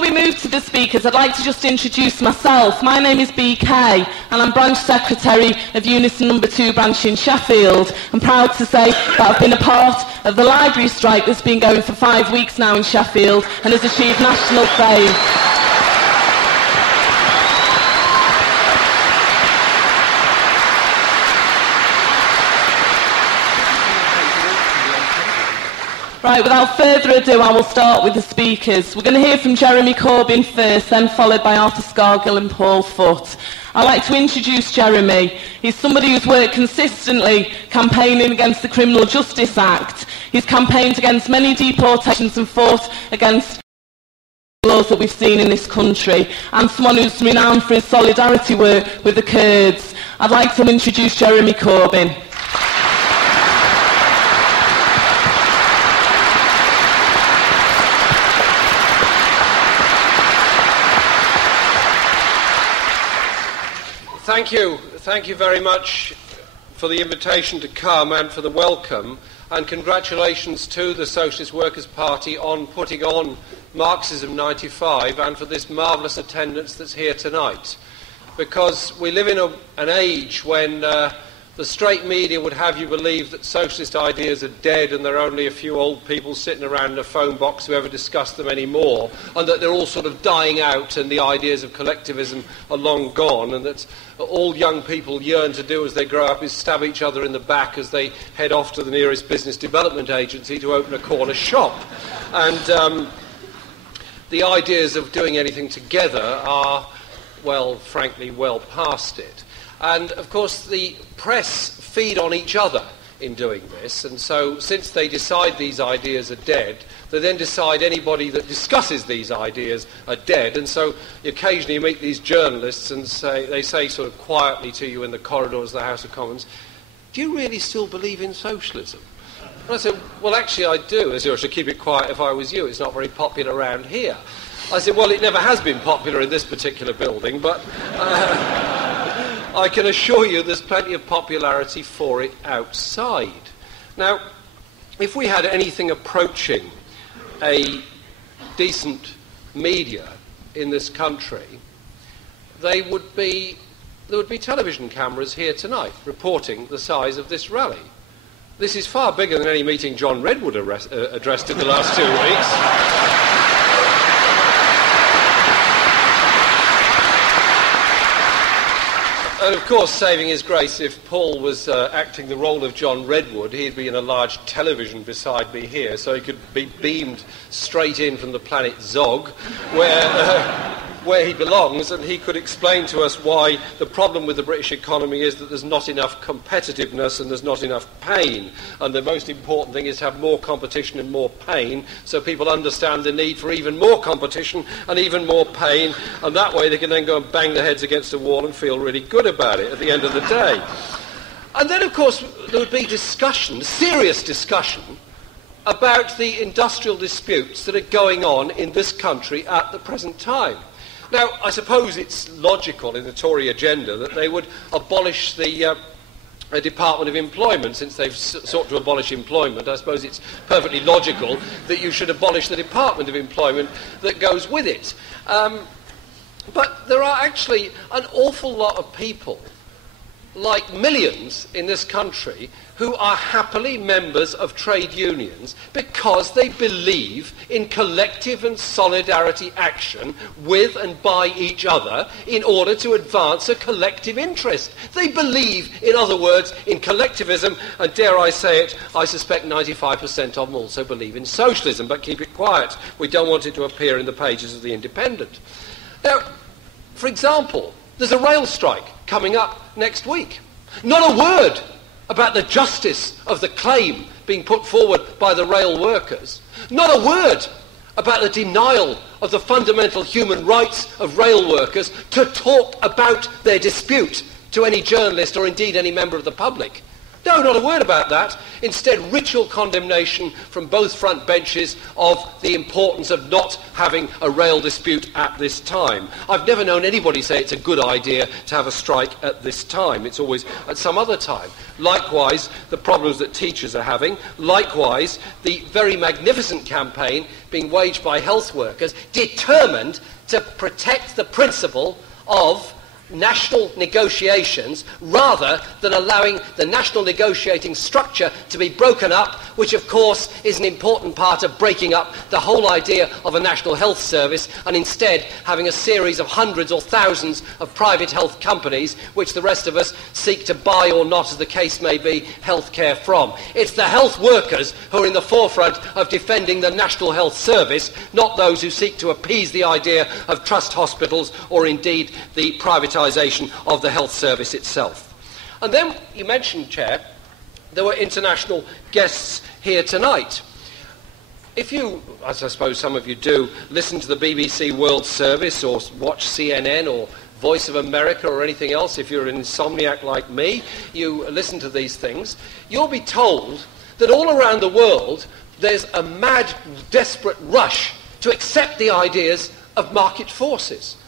before we move to the speakers, I'd like to just introduce myself. My name is BK, and I'm Branch Secretary of Unison No. 2 branch in Sheffield. I'm proud to say that I've been a part of the library strike that's been going for 5 weeks now in Sheffield and has achieved national fame. Right, without further ado, I will start with the speakers. We're going to hear from Jeremy Corbyn first, then followed by Arthur Scargill and Paul Foote. I'd like to introduce Jeremy. He's somebody who's worked consistently campaigning against the Criminal Justice Act. He's campaigned against many deportations and fought against laws that we've seen in this country, and someone who's renowned for his solidarity work with the Kurds. I'd like to introduce Jeremy Corbyn. Thank you very much for the invitation to come and for the welcome, and congratulations to the Socialist Workers' Party on putting on Marxism 95 and for this marvellous attendance that's here tonight. Because we live in an age when the straight media would have you believe that socialist ideas are dead and there are only a few old people sitting around in a phone box who ever discuss them anymore, and that they're all sort of dying out and the ideas of collectivism are long gone, and that all young people yearn to do as they grow up is stab each other in the back as they head off to the nearest business development agency to open a corner shop. And the ideas of doing anything together are, well, frankly, well past it. And, of course, the press feed on each other in doing this, and so since they decide these ideas are dead, they then decide anybody that discusses these ideas are dead, and so occasionally you meet these journalists and they say sort of quietly to you in the corridors of the House of Commons, do you really still believe in socialism? And I said, well, actually I do. I said, I should keep it quiet if I was you. It's not very popular around here. I said, well, it never has been popular in this particular building, but I can assure you there's plenty of popularity for it outside. Now, if we had anything approaching a decent media in this country, there would be television cameras here tonight reporting the size of this rally. This is far bigger than any meeting John Redwood addressed in the last 2 weeks. And of course, saving his grace, if Paul was acting the role of John Redwood, he'd be in a large television beside me here, so he could be beamed straight in from the planet Zog, where he belongs, and he could explain to us why the problem with the British economy is that there's not enough competitiveness and there's not enough pain. And the most important thing is to have more competition and more pain, so people understand the need for even more competition and even more pain, and that way they can then go and bang their heads against a wall and feel really good about it at the end of the day. And then, of course, there would be discussion, serious discussion, about the industrial disputes that are going on in this country at the present time. Now, I suppose it's logical in the Tory agenda that they would abolish the Department of Employment. Since they've sought to abolish employment, I suppose it's perfectly logical that you should abolish the Department of Employment that goes with it. But there are actually an awful lot of people, like millions in this country, who are happily members of trade unions because they believe in collective and solidarity action with and by each other in order to advance a collective interest. They believe, in other words, in collectivism, and dare I say it, I suspect 95% of them also believe in socialism, but keep it quiet. We don't want it to appear in the pages of The Independent. Now, for example, there's a rail strike coming up next week. Not a word about the justice of the claim being put forward by the rail workers. Not a word about the denial of the fundamental human rights of rail workers to talk about their dispute to any journalist or indeed any member of the public. No, not a word about that. Instead, ritual condemnation from both front benches of the importance of not having a rail dispute at this time. I've never known anybody say it's a good idea to have a strike at this time. It's always at some other time. Likewise, the problems that teachers are having. Likewise, the very magnificent campaign being waged by health workers determined to protect the principle of national negotiations rather than allowing the national negotiating structure to be broken up, which of course is an important part of breaking up the whole idea of a national health service, and instead having a series of hundreds or thousands of private health companies which the rest of us seek to buy or not, as the case may be, healthcare from. It's the health workers who are in the forefront of defending the national health service, not those who seek to appease the idea of trust hospitals or indeed the privatisation of the health service itself. And then, you mentioned, Chair, there were international guests here tonight. If you, as I suppose some of you do, listen to the BBC World Service or watch CNN or Voice of America or anything else, if you're an insomniac like me, you listen to these things, you'll be told that all around the world there's a mad, desperate rush to accept the ideas of market forces.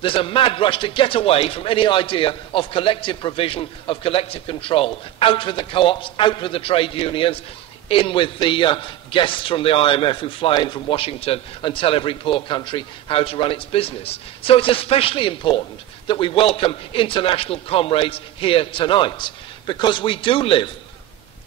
There's a mad rush to get away from any idea of collective provision, of collective control. Out with the co-ops, out with the trade unions, in with the guests from the IMF who fly in from Washington and tell every poor country how to run its business. So it's especially important that we welcome international comrades here tonight, because we do live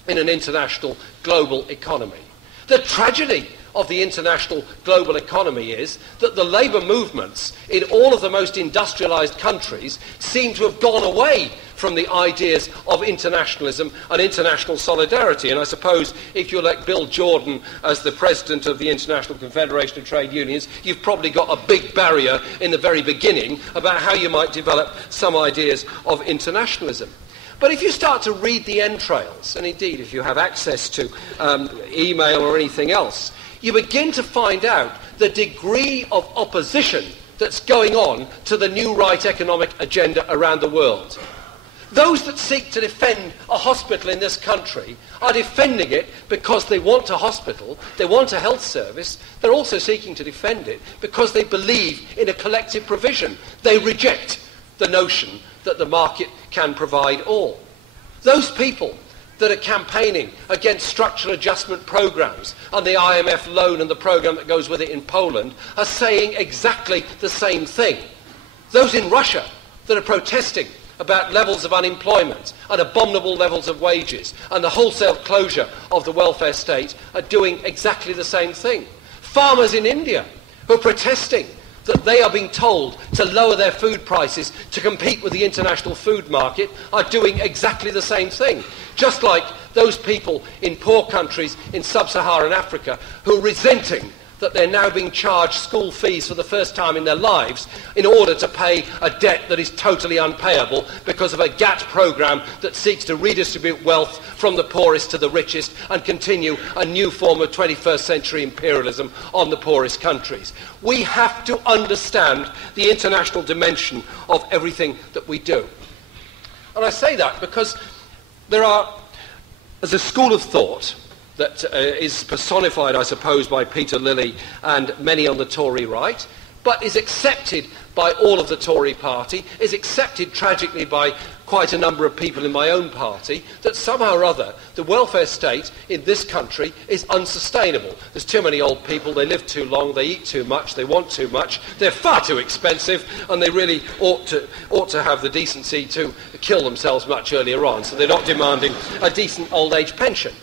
in an international global economy. The tragedy of the international global economy is that the labour movements in all of the most industrialised countries seem to have gone away from the ideas of internationalism and international solidarity. And I suppose if you elect Bill Jordan as the president of the International Confederation of Trade Unions, you've probably got a big barrier in the very beginning about how you might develop some ideas of internationalism. But if you start to read the entrails, and indeed if you have access to email or anything else, you begin to find out the degree of opposition that's going on to the new right economic agenda around the world. Those that seek to defend a hospital in this country are defending it because they want a hospital, they want a health service. They're also seeking to defend it because they believe in a collective provision. They reject the notion that the market can provide all. Those people that are campaigning against structural adjustment programs and the IMF loan and the program that goes with it in Poland are saying exactly the same thing. Those in Russia that are protesting about levels of unemployment and abominable levels of wages and the wholesale closure of the welfare state are doing exactly the same thing. Farmers in India who are protesting that they are being told to lower their food prices to compete with the international food market are doing exactly the same thing. Just like those people in poor countries in sub-Saharan Africa who are resenting that they're now being charged school fees for the first time in their lives in order to pay a debt that is totally unpayable because of a GATT program that seeks to redistribute wealth from the poorest to the richest and continue a new form of 21st century imperialism on the poorest countries. We have to understand the international dimension of everything that we do. And I say that because there's a school of thought that is personified, I suppose, by Peter Lilly and many on the Tory right, but is accepted by all of the Tory party, is accepted tragically by quite a number of people in my own party, that somehow or other the welfare state in this country is unsustainable. There's too many old people, they live too long, they eat too much, they want too much, they're far too expensive, and they really ought to have the decency to kill themselves much earlier on, so they're not demanding a decent old age pension.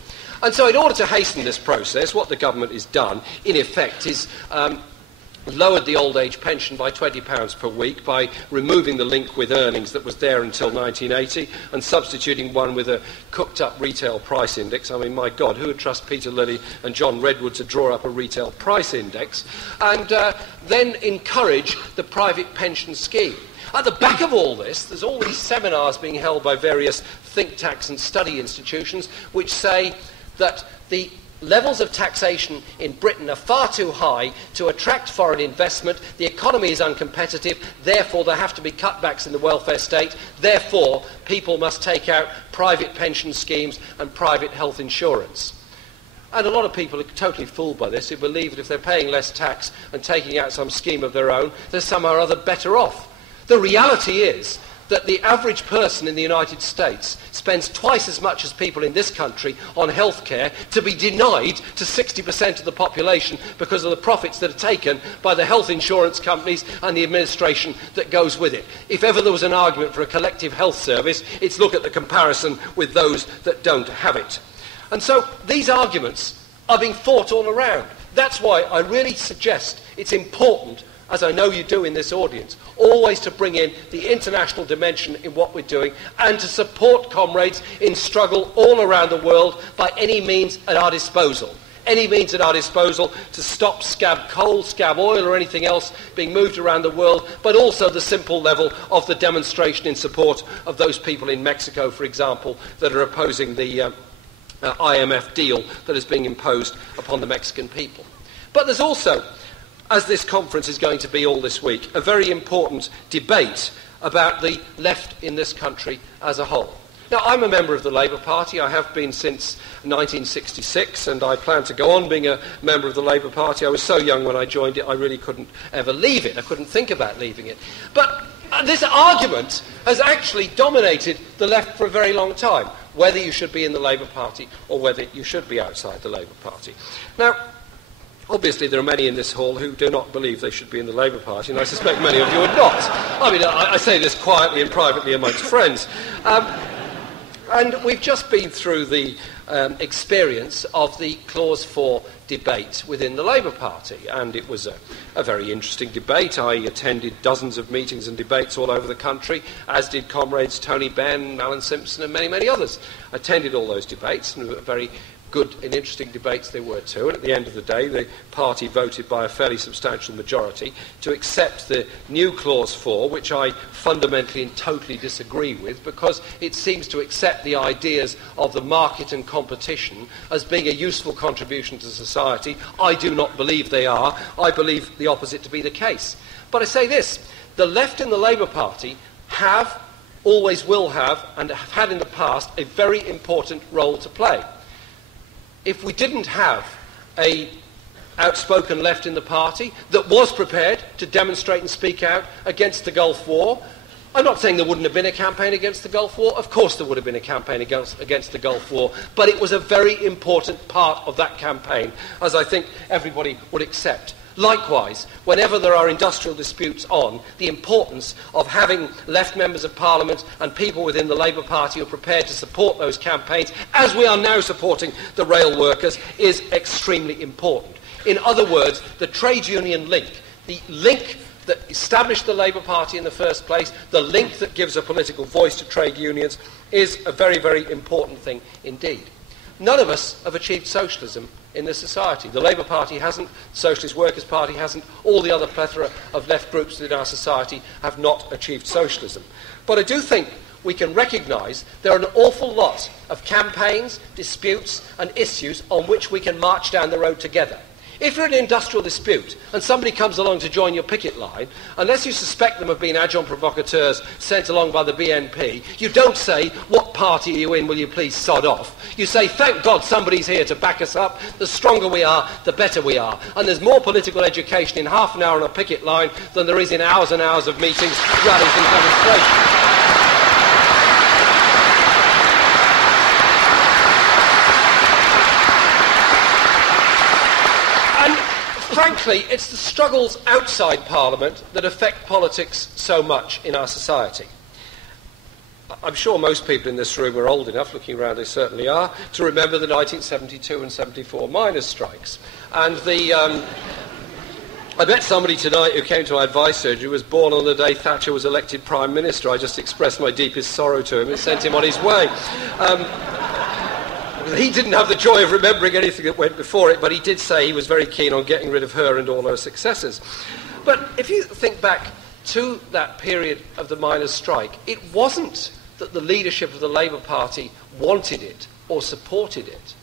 And so in order to hasten this process, what the government has done, in effect, is lowered the old age pension by £20 per week by removing the link with earnings that was there until 1980 and substituting one with a cooked-up retail price index. I mean, my God, who would trust Peter Lilly and John Redwood to draw up a retail price index? And then encourage the private pension scheme. At the back of all this, there's all these seminars being held by various think tanks and study institutions which say that the levels of taxation in Britain are far too high to attract foreign investment, the economy is uncompetitive, therefore there have to be cutbacks in the welfare state, therefore people must take out private pension schemes and private health insurance. And a lot of people are totally fooled by this, who believe that if they're paying less tax and taking out some scheme of their own, they're somehow or other better off. The reality is that the average person in the United States spends twice as much as people in this country on health care, to be denied to 60% of the population because of the profits that are taken by the health insurance companies and the administration that goes with it. If ever there was an argument for a collective health service, it's look at the comparison with those that don't have it. And so these arguments are being fought all around. That's why I really suggest it's important, as I know you do in this audience, always to bring in the international dimension in what we're doing and to support comrades in struggle all around the world by any means at our disposal. Any means at our disposal to stop scab coal, scab oil or anything else being moved around the world, but also the simple level of the demonstration in support of those people in Mexico, for example, that are opposing the IMF deal that is being imposed upon the Mexican people. But there's also, as this conference is going to be all this week, a very important debate about the left in this country as a whole. Now, I'm a member of the Labour Party. I have been since 1966, and I plan to go on being a member of the Labour Party. I was so young when I joined it, I really couldn't ever leave it. I couldn't think about leaving it. But this argument has actually dominated the left for a very long time, whether you should be in the Labour Party or whether you should be outside the Labour Party. Now, obviously, there are many in this hall who do not believe they should be in the Labour Party, and I suspect many of you would not. I mean, I say this quietly and privately amongst friends. And we've just been through the experience of the Clause 4 debate within the Labour Party, and it was a very interesting debate. I attended dozens of meetings and debates all over the country, as did comrades Tony Benn, Alan Simpson and many, many others. I attended all those debates, and very good and interesting debates they were too, and at the end of the day the party voted by a fairly substantial majority to accept the new Clause 4, which I fundamentally and totally disagree with, because it seems to accept the ideas of the market and competition as being a useful contribution to society. I do not believe they are. I believe the opposite to be the case. But I say this, the left in the Labour Party have, always will have, and have had in the past, a very important role to play. If we didn't have an outspoken left in the party that was prepared to demonstrate and speak out against the Gulf War, I'm not saying there wouldn't have been a campaign against the Gulf War. Of course there would have been a campaign against the Gulf War, but it was a very important part of that campaign, as I think everybody would accept. Likewise, whenever there are industrial disputes on, the importance of having left members of Parliament and people within the Labour Party who are prepared to support those campaigns, as we are now supporting the rail workers, is extremely important. In other words, the trade union link, the link that established the Labour Party in the first place, the link that gives a political voice to trade unions, is a very, very important thing indeed. None of us have achieved socialism in this society. The Labour Party hasn't, the Socialist Workers' Party hasn't, all the other plethora of left groups in our society have not achieved socialism. But I do think we can recognise there are an awful lot of campaigns, disputes and issues on which we can march down the road together. If you're in an industrial dispute and somebody comes along to join your picket line, unless you suspect them of being agents provocateurs sent along by the BNP, you don't say, what party are you in, will you please sod off? You say, thank God somebody's here to back us up. The stronger we are, the better we are. And there's more political education in half an hour on a picket line than there is in hours and hours of meetings, rallies and demonstrations. Frankly, it's the struggles outside Parliament that affect politics so much in our society. I'm sure most people in this room are old enough, looking around they certainly are, to remember the 1972 and 74 miners' strikes. And I met somebody tonight who came to my advice surgery, who was born on the day Thatcher was elected Prime Minister. I just expressed my deepest sorrow to him and sent him on his way. He didn't have the joy of remembering anything that went before it, but he did say he was very keen on getting rid of her and all her successors. But if you think back to that period of the miners' strike, it wasn't that the leadership of the Labour Party wanted it or supported it.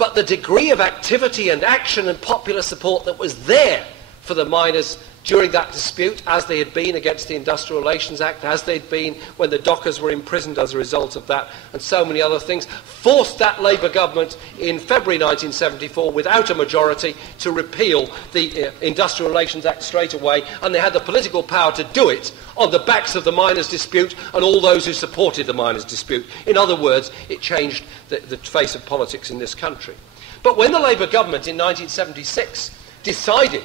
but the degree of activity and action and popular support that was there for the miners during that dispute, as they had been against the Industrial Relations Act, as they'd been when the dockers were imprisoned as a result of that, and so many other things, forced that Labour government in February 1974, without a majority, to repeal the Industrial Relations Act straight away, and they had the political power to do it on the backs of the miners' dispute and all those who supported the miners' dispute. In other words, it changed the face of politics in this country. But when the Labour government in 1976 decided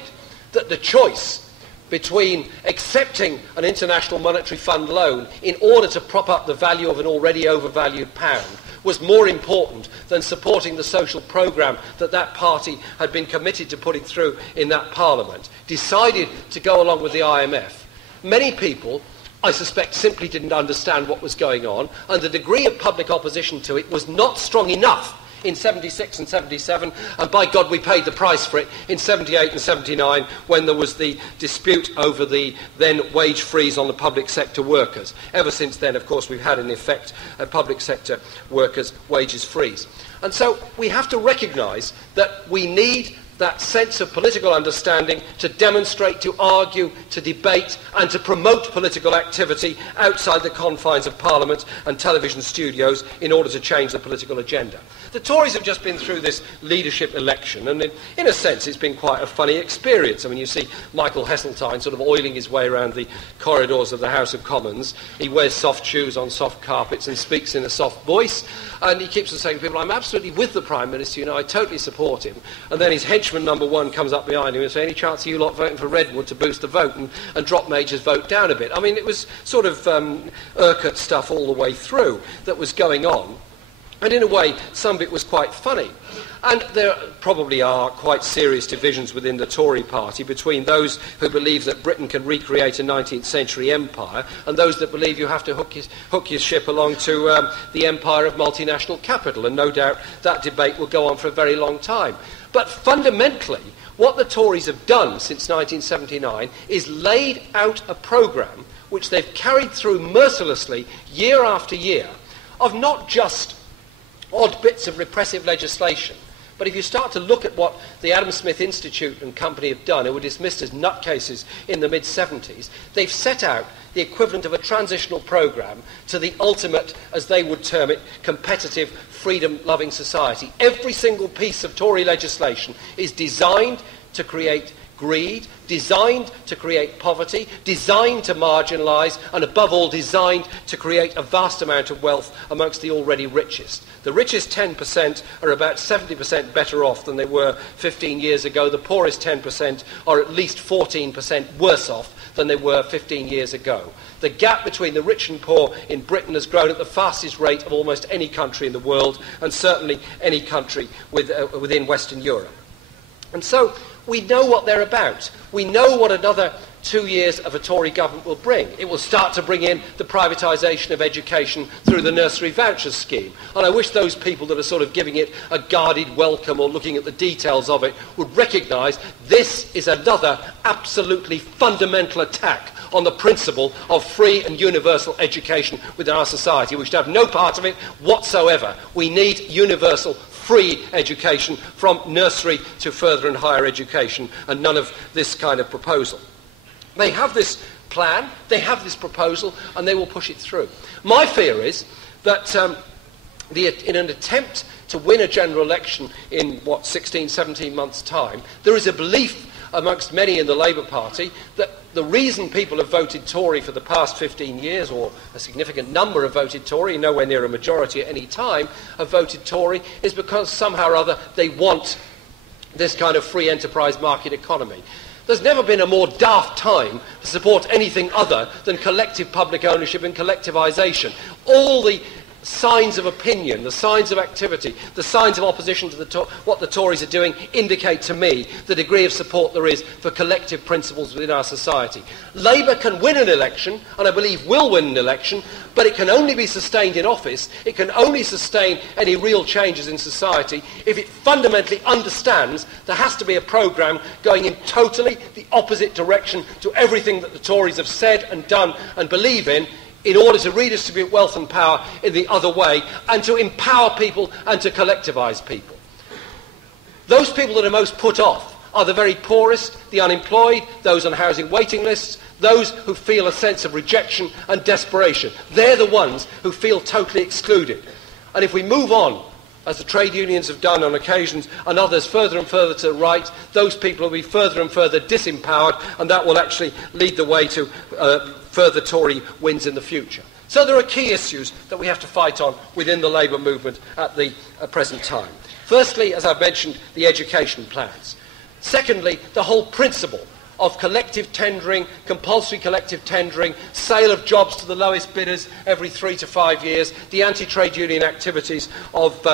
that the choice between accepting an International Monetary Fund loan in order to prop up the value of an already overvalued pound was more important than supporting the social programme that that party had been committed to putting through in that Parliament, decided to go along with the IMF. Many people, I suspect, simply didn't understand what was going on, and the degree of public opposition to it was not strong enough in 76 and 77, and by God we paid the price for it in 78 and 79 when there was the dispute over the then wage freeze on the public sector workers. Ever since then, of course, we've had in effect a public sector workers' wages freeze. And so we have to recognise that we need that sense of political understanding to demonstrate, to argue, to debate and to promote political activity outside the confines of Parliament and television studios in order to change the political agenda. The Tories have just been through this leadership election, and in a sense it's been quite a funny experience. I mean, you see Michael Heseltine sort of oiling his way around the corridors of the House of Commons. He wears soft shoes on soft carpets and speaks in a soft voice, and he keeps on saying to people, I'm absolutely with the Prime Minister, you know, I totally support him. And then his henchman number one comes up behind him and says, any chance of you lot voting for Redwood to boost the vote and drop Major's vote down a bit? I mean, it was sort of Urquhart stuff all the way through that was going on. And in a way, some of it was quite funny. And there probably are quite serious divisions within the Tory party between those who believe that Britain can recreate a 19th century empire and those that believe you have to hook your ship along to the empire of multinational capital. And no doubt that debate will go on for a very long time. But fundamentally, what the Tories have done since 1979 is laid out a programme which they've carried through mercilessly year after year of not just odd bits of repressive legislation. But if you start to look at what the Adam Smith Institute and company have done, who were dismissed as nutcases in the mid-70s, they've set out the equivalent of a transitional programme to the ultimate, as they would term it, competitive, freedom-loving society. Every single piece of Tory legislation is designed to create greed, designed to create poverty, designed to marginalise, and above all designed to create a vast amount of wealth amongst the already richest. The richest 10% are about 70% better off than they were 15 years ago. The poorest 10% are at least 14% worse off than they were 15 years ago. The gap between the rich and poor in Britain has grown at the fastest rate of almost any country in the world, and certainly any country within Western Europe. And so we know what they're about. We know what another 2 years of a Tory government will bring. It will start to bring in the privatisation of education through the nursery voucher scheme. And I wish those people that are sort of giving it a guarded welcome or looking at the details of it would recognise this is another absolutely fundamental attack on the principle of free and universal education within our society. We should have no part of it whatsoever. We need universal free education from nursery to further and higher education, and none of this kind of proposal. They have this plan, they have this proposal, and they will push it through. My fear is that in an attempt to win a general election in, 16, 17 months' time, there is a belief amongst many in the Labour Party that the reason people have voted Tory for the past 15 years, or a significant number have voted Tory, nowhere near a majority at any time, have voted Tory, is because somehow or other they want this kind of free enterprise market economy. There's never been a more daft time to support anything other than collective public ownership and collectivisation. All the signs of opinion, the signs of activity, the signs of opposition to what the Tories are doing indicate to me the degree of support there is for collective principles within our society. Labour can win an election, and I believe will win an election, but it can only be sustained in office, it can only sustain any real changes in society if it fundamentally understands there has to be a programme going in totally the opposite direction to everything that the Tories have said and done and believe in order to redistribute wealth and power in the other way, and to empower people and to collectivise people. Those people that are most put off are the very poorest, the unemployed, those on housing waiting lists, those who feel a sense of rejection and desperation. They're the ones who feel totally excluded. And if we move on, as the trade unions have done on occasions, and others further and further to the right, those people will be further and further disempowered, and that will actually lead the way to further Tory wins in the future. So there are key issues that we have to fight on within the Labour movement at the present time. Firstly, as I've mentioned, the education plans. Secondly, the whole principle of collective tendering, compulsory collective tendering, sale of jobs to the lowest bidders every 3 to 5 years, the anti-trade union activities of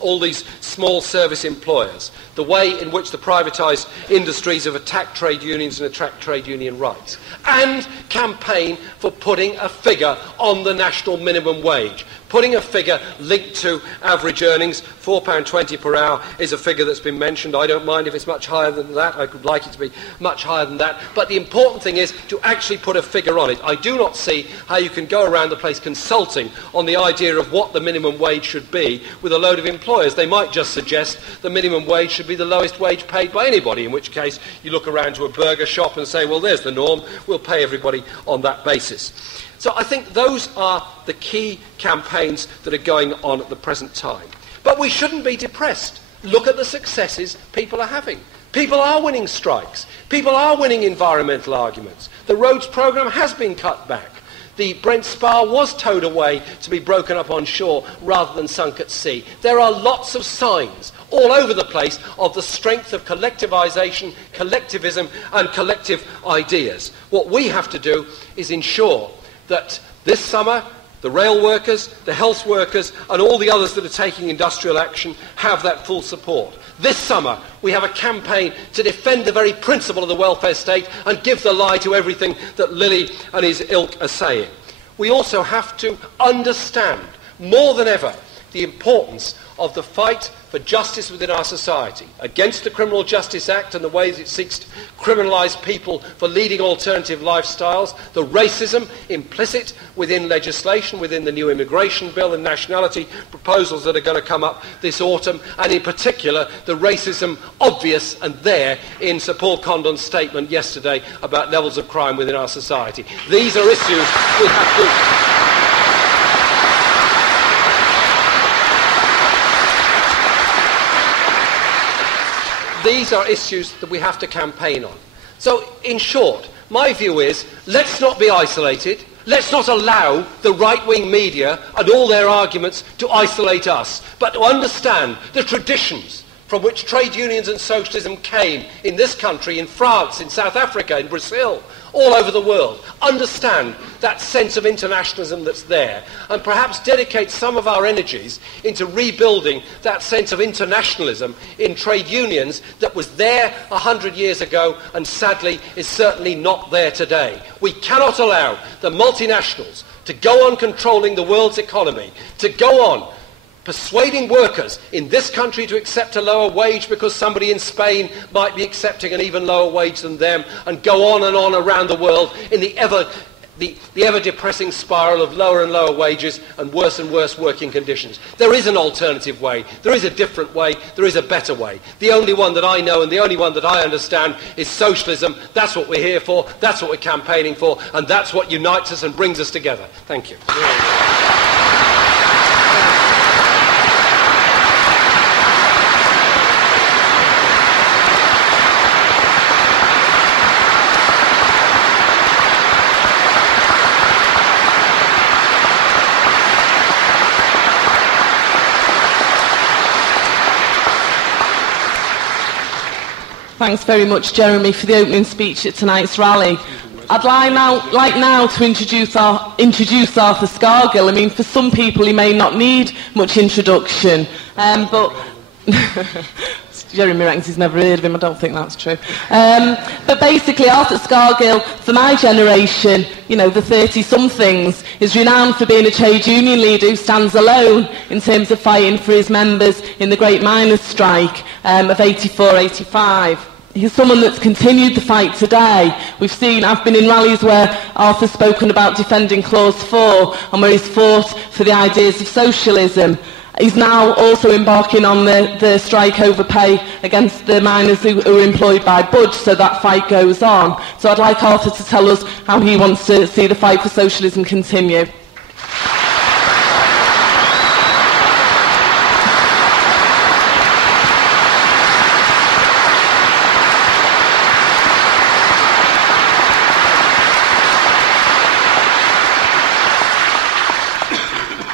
all these small service employers, the way in which the privatised industries have attacked trade unions and attacked trade union rights, and campaign for putting a figure on the national minimum wage. Putting a figure linked to average earnings, £4.20 per hour is a figure that's been mentioned. I don't mind if it's much higher than that. I would like it to be much higher than that. But the important thing is to actually put a figure on it. I do not see how you can go around the place consulting on the idea of what the minimum wage should be with a load of employers. They might just suggest the minimum wage should be the lowest wage paid by anybody, in which case you look around to a burger shop and say, well, there's the norm. We'll pay everybody on that basis. So I think those are the key campaigns that are going on at the present time. But we shouldn't be depressed. Look at the successes people are having. People are winning strikes. People are winning environmental arguments. The roads programme has been cut back. The Brent Spar was towed away to be broken up on shore rather than sunk at sea. There are lots of signs all over the place of the strength of collectivisation, collectivism and collective ideas. What we have to do is ensure that this summer the rail workers, the health workers and all the others that are taking industrial action have that full support. This summer we have a campaign to defend the very principle of the welfare state and give the lie to everything that Lilly and his ilk are saying. We also have to understand more than ever the importance of the fight for justice within our society, against the Criminal Justice Act and the ways it seeks to criminalise people for leading alternative lifestyles, the racism implicit within legislation, within the new immigration bill and nationality proposals that are going to come up this autumn, and in particular the racism obvious and there in Sir Paul Condon's statement yesterday about levels of crime within our society. These are issues we have to... These are issues that we have to campaign on. So, in short, my view is, let's not be isolated. Let's not allow the right-wing media and all their arguments to isolate us, but to understand the traditions from which trade unions and socialism came in this country, in France, in South Africa, in Brazil, all over the world. Understand that sense of internationalism that's there, and perhaps dedicate some of our energies into rebuilding that sense of internationalism in trade unions that was there 100 years ago and sadly is certainly not there today. We cannot allow the multinationals to go on controlling the world's economy, to go on persuading workers in this country to accept a lower wage because somebody in Spain might be accepting an even lower wage than them, and go on and on around the world in the ever depressing spiral of lower and lower wages and worse working conditions. There is an alternative way. There is a different way. There is a better way. The only one that I know and the only one that I understand is socialism. That's what we're here for. That's what we're campaigning for. And that's what unites us and brings us together. Thank you. Thanks very much, Jeremy, for the opening speech at tonight's rally. I'd like now to introduce Arthur Scargill. I mean, for some people he may not need much introduction, but Jeremy reckons he's never heard of him. I don't think that's true. But basically, Arthur Scargill, for my generation, you know, the 30-somethings, is renowned for being a trade union leader who stands alone in terms of fighting for his members in the Great Miners' Strike of 84-85. He's someone that's continued the fight today. I've been in rallies where Arthur's spoken about defending Clause 4 and where he's fought for the ideas of socialism. He's now also embarking on the strike over pay against the miners who are employed by Budge, so that fight goes on. So I'd like Arthur to tell us how he wants to see the fight for socialism continue.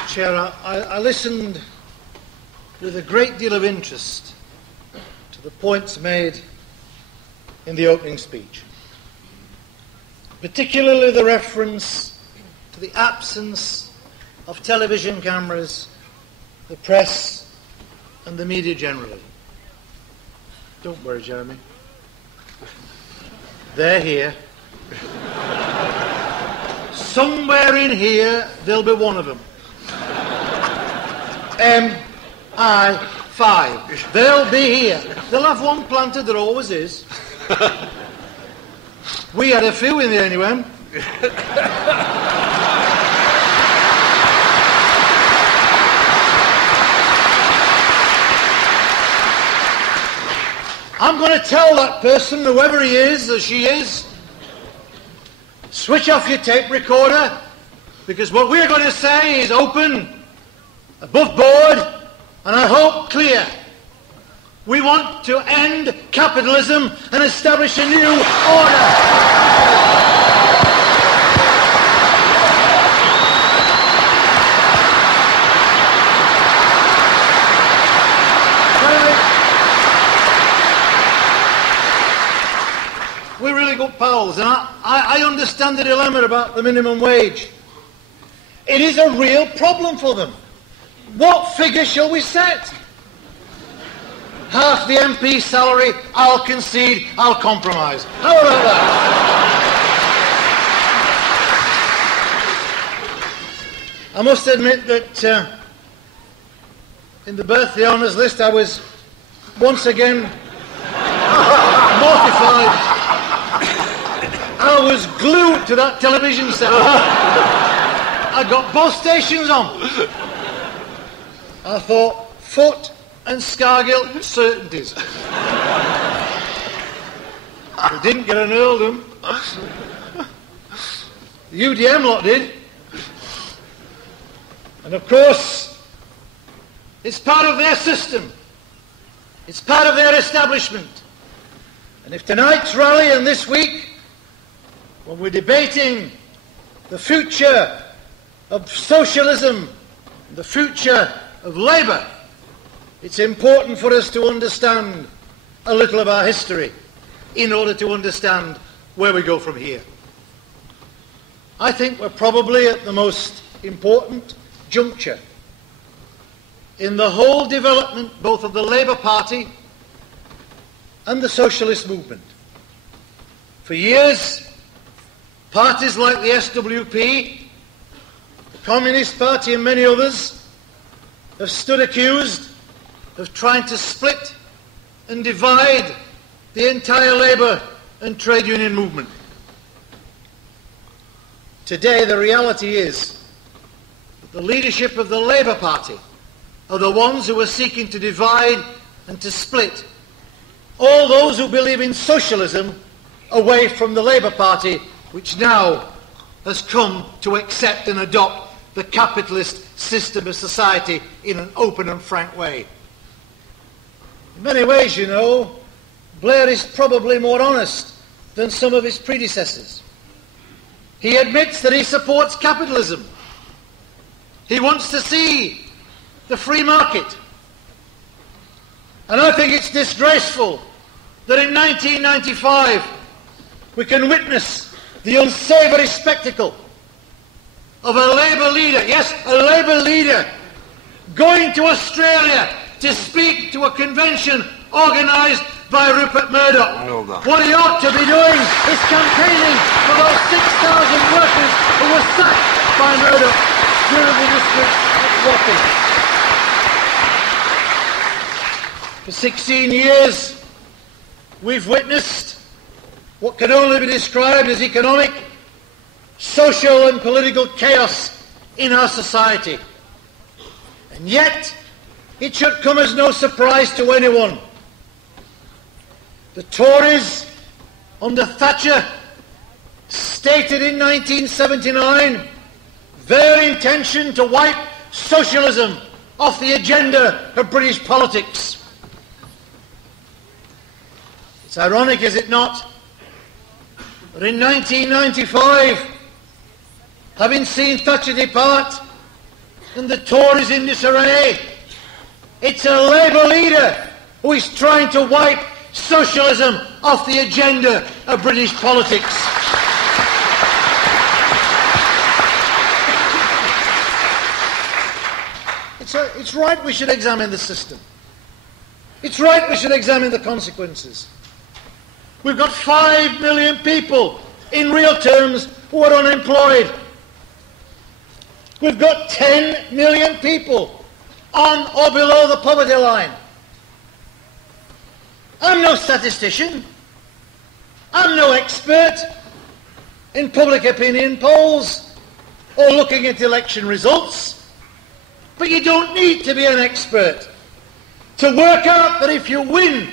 Chair, I listened with a great deal of interest to the points made in the opening speech, particularly the reference to the absence of television cameras, the press and the media generally. Don't worry, Jeremy. They're here. Somewhere in here there'll be one of them. MI5. They'll be here. They'll have one planted, there always is. We had a few in the NUM. I'm going to tell that person, whoever he is or she is, switch off your tape recorder, because what we're going to say is open, above board, and I hope clear. We want to end capitalism and establish a new order. We're really good pals, and I understand the dilemma about the minimum wage. It is a real problem for them. What figure shall we set? Half the MP salary, I'll concede, I'll compromise. How about that? I must admit that in the birthday honours list I was once again mortified. I was glued to that television set. I got both stations on. I thought, Foot and Scargill, certainties. We didn't get an earldom. The UDM lot did. And of course, it's part of their system. It's part of their establishment. And if tonight's rally and this week, when we're debating the future of socialism, the future of Labour, it's important for us to understand a little of our history in order to understand where we go from here. I think we're probably at the most important juncture in the whole development both of the Labour Party and the socialist movement. For years, parties like the SWP, the Communist Party and many others have stood accused of trying to split and divide the entire labour and trade union movement. Today, the reality is that the leadership of the Labour Party are the ones who are seeking to divide and to split all those who believe in socialism away from the Labour Party, which now has come to accept and adopt the capitalist system of society in an open and frank way. In many ways, you know, Blair is probably more honest than some of his predecessors. He admits that he supports capitalism. He wants to see the free market. And I think it's disgraceful that in 1995 we can witness the unsavoury spectacle of a Labour leader, yes, a Labour leader, going to Australia to speak to a convention organised by Rupert Murdoch. What he ought to be doing is campaigning for those 6,000 workers who were sacked by Murdoch during the district of Wapping. For 16 years, we've witnessed what can only be described as economic, social and political chaos in our society. And yet, it should come as no surprise to anyone. The Tories under Thatcher stated in 1979 their intention to wipe socialism off the agenda of British politics. It's ironic, is it not, that in 1995, having seen Thatcher depart and the Tories in disarray, it's a Labour leader who is trying to wipe socialism off the agenda of British politics. It's right we should examine the system. It's right we should examine the consequences. We've got 5 million people in real terms who are unemployed. We've got 10 million people on or below the poverty line. I'm no statistician. I'm no expert in public opinion polls or looking at election results. But you don't need to be an expert to work out that if you win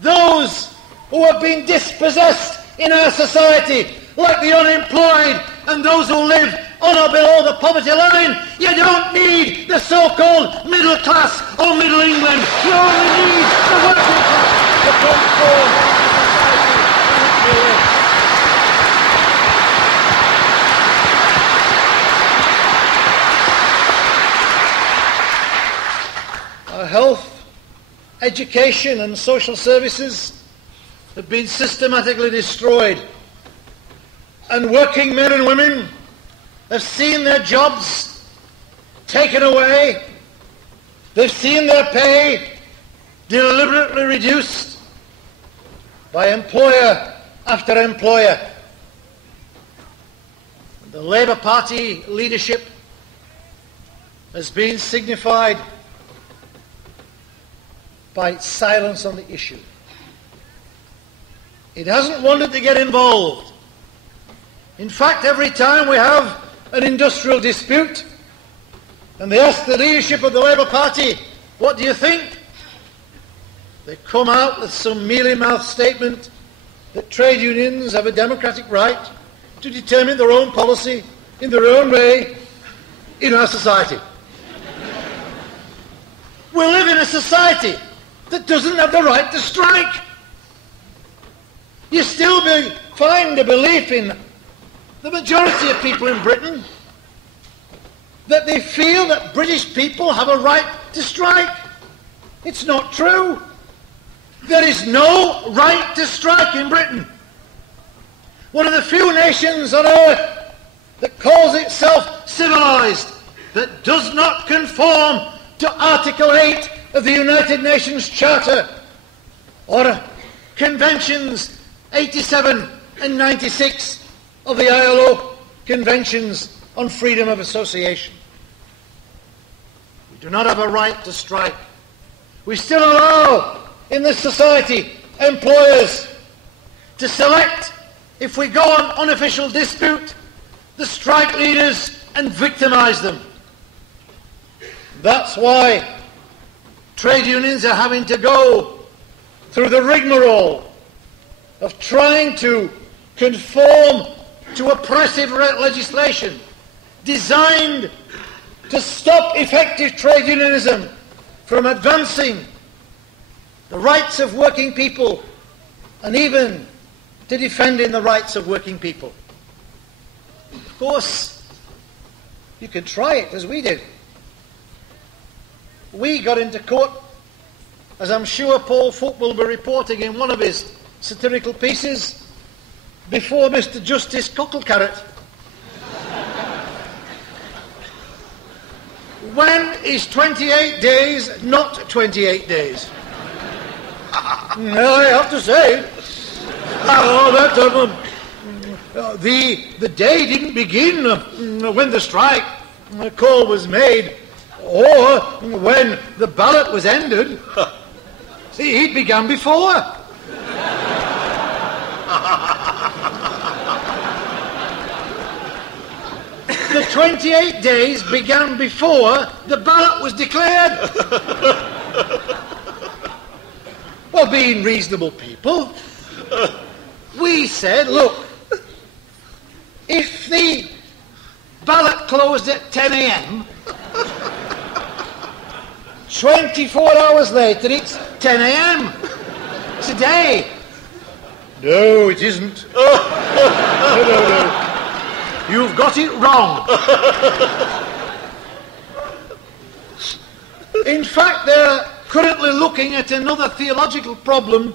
those who have been dispossessed in our society, like the unemployed and those who live on or below the poverty line, you don't need the so-called middle class or middle England. You only need the working class to transform the society in which we live. Our health, education and social services have been systematically destroyed, and working men and women have seen their jobs taken away. They've seen their pay deliberately reduced by employer after employer. The Labour Party leadership has been signified by its silence on the issue. It hasn't wanted to get involved. In fact, every time we have an industrial dispute and they ask the leadership of the Labour Party, what do you think? They come out with some mealy-mouthed statement that trade unions have a democratic right to determine their own policy in their own way in our society. We live in a society that doesn't have the right to strike. You still find a belief in the majority of people in Britain that they feel that British people have a right to strike. It's not true. There is no right to strike in Britain. One of the few nations on earth that calls itself civilised, that does not conform to Article 8 of the United Nations Charter or Conventions 87 and 96 of the ILO Conventions on Freedom of Association. We do not have a right to strike. We still allow in this society employers to select, if we go on unofficial dispute, the strike leaders and victimise them. That's why trade unions are having to go through the rigmarole of trying to conform to oppressive legislation designed to stop effective trade unionism from advancing the rights of working people and even to defending the rights of working people. Of course, you can try it as we did. We got into court, as I'm sure Paul Foot will be reporting in one of his satirical pieces, before Mr. Justice Cocklecarrot. When is 28 days not 28 days? I have to say, the day didn't begin when the strike call was made or when the ballot was ended. See, it began before. The 28 days began before the ballot was declared. Well, being reasonable people, we said, look, if the ballot closed at 10 a.m, 24 hours later it's 10 a.m. today. No, it isn't. No. You've got it wrong. In fact, they're currently looking at another theological problem,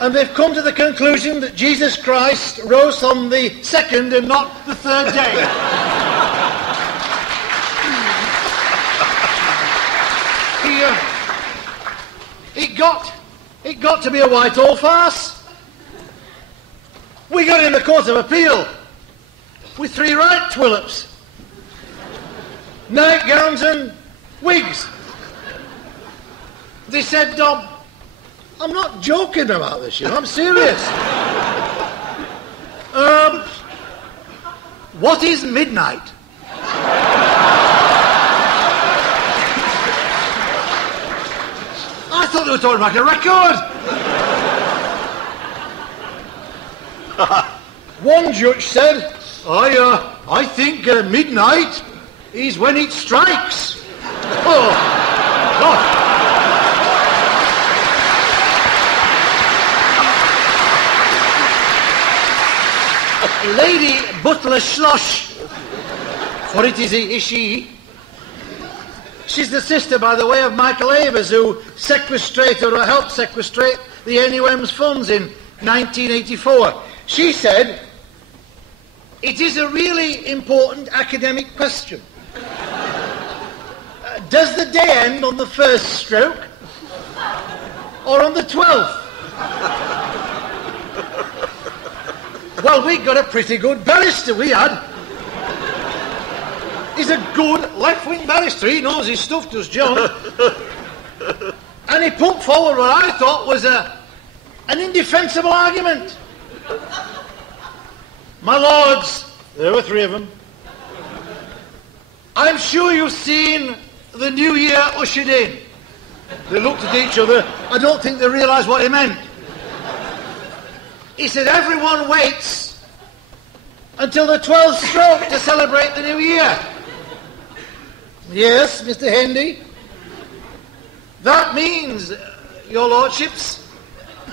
and they've come to the conclusion that Jesus Christ rose on the second and not the third day. It got to be a Whitehall farce. We got in the Court of Appeal with 3 right twillops, nightgowns and wigs. They said, Dom, I'm not joking about this, I'm serious. What is midnight? I thought they were talking about a record. One judge said, I think midnight is when it strikes. Oh, God. Lady Butler Schloss, for it is she. She's the sister, by the way, of Michael Avers, who sequestrated or helped sequestrate the NUM's funds in 1984. She said, it is a really important academic question. Does the day end on the first stroke or on the 12th? Well, we got a pretty good barrister, we had. He's a good left-wing barrister. He knows his stuff, does John. And he put forward what I thought was an indefensible argument. My lords, there were 3 of them. I'm sure you've seen the new year ushered in. They looked at each other. I don't think they realised what he meant. He said, everyone waits until the 12th stroke to celebrate the new year. Yes, Mr. Hendy. That means, your lordships,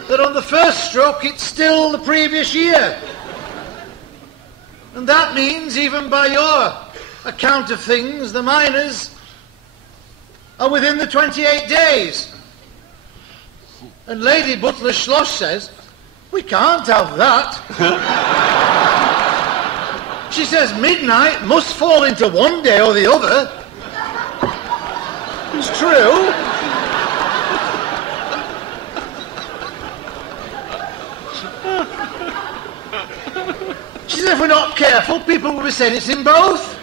that on the first stroke it's still the previous year. And that means, even by your account of things, the miners are within the 28 days. And Lady Butler Schloss says, we can't have that. She says midnight must fall into one day or the other. It's true. She said if we're not careful, people will be saying it's in both.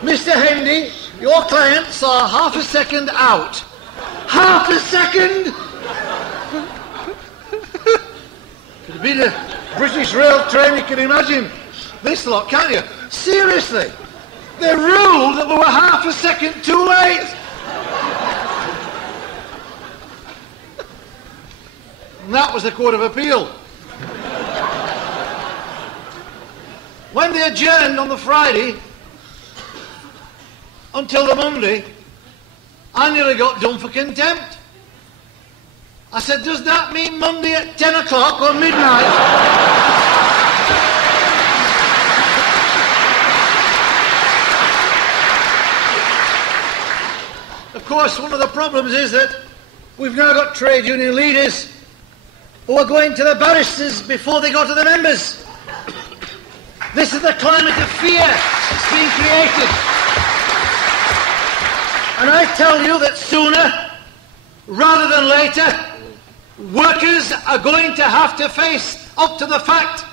Mr. Hendy, your clients are half a second out. Half a second? Could have been a British rail train, you can imagine this lot, can't you? Seriously, they ruled that we were half a second too late. And that was the Court of Appeal. When they adjourned on the Friday until the Monday, I nearly got done for contempt. I said, does that mean Monday at 10 o'clock or midnight? Of course, one of the problems is that we've now got trade union leaders who are going to the barristers before they go to the members. This is the climate of fear that's being created. And I tell you that sooner, rather than later, workers are going to have to face up to the fact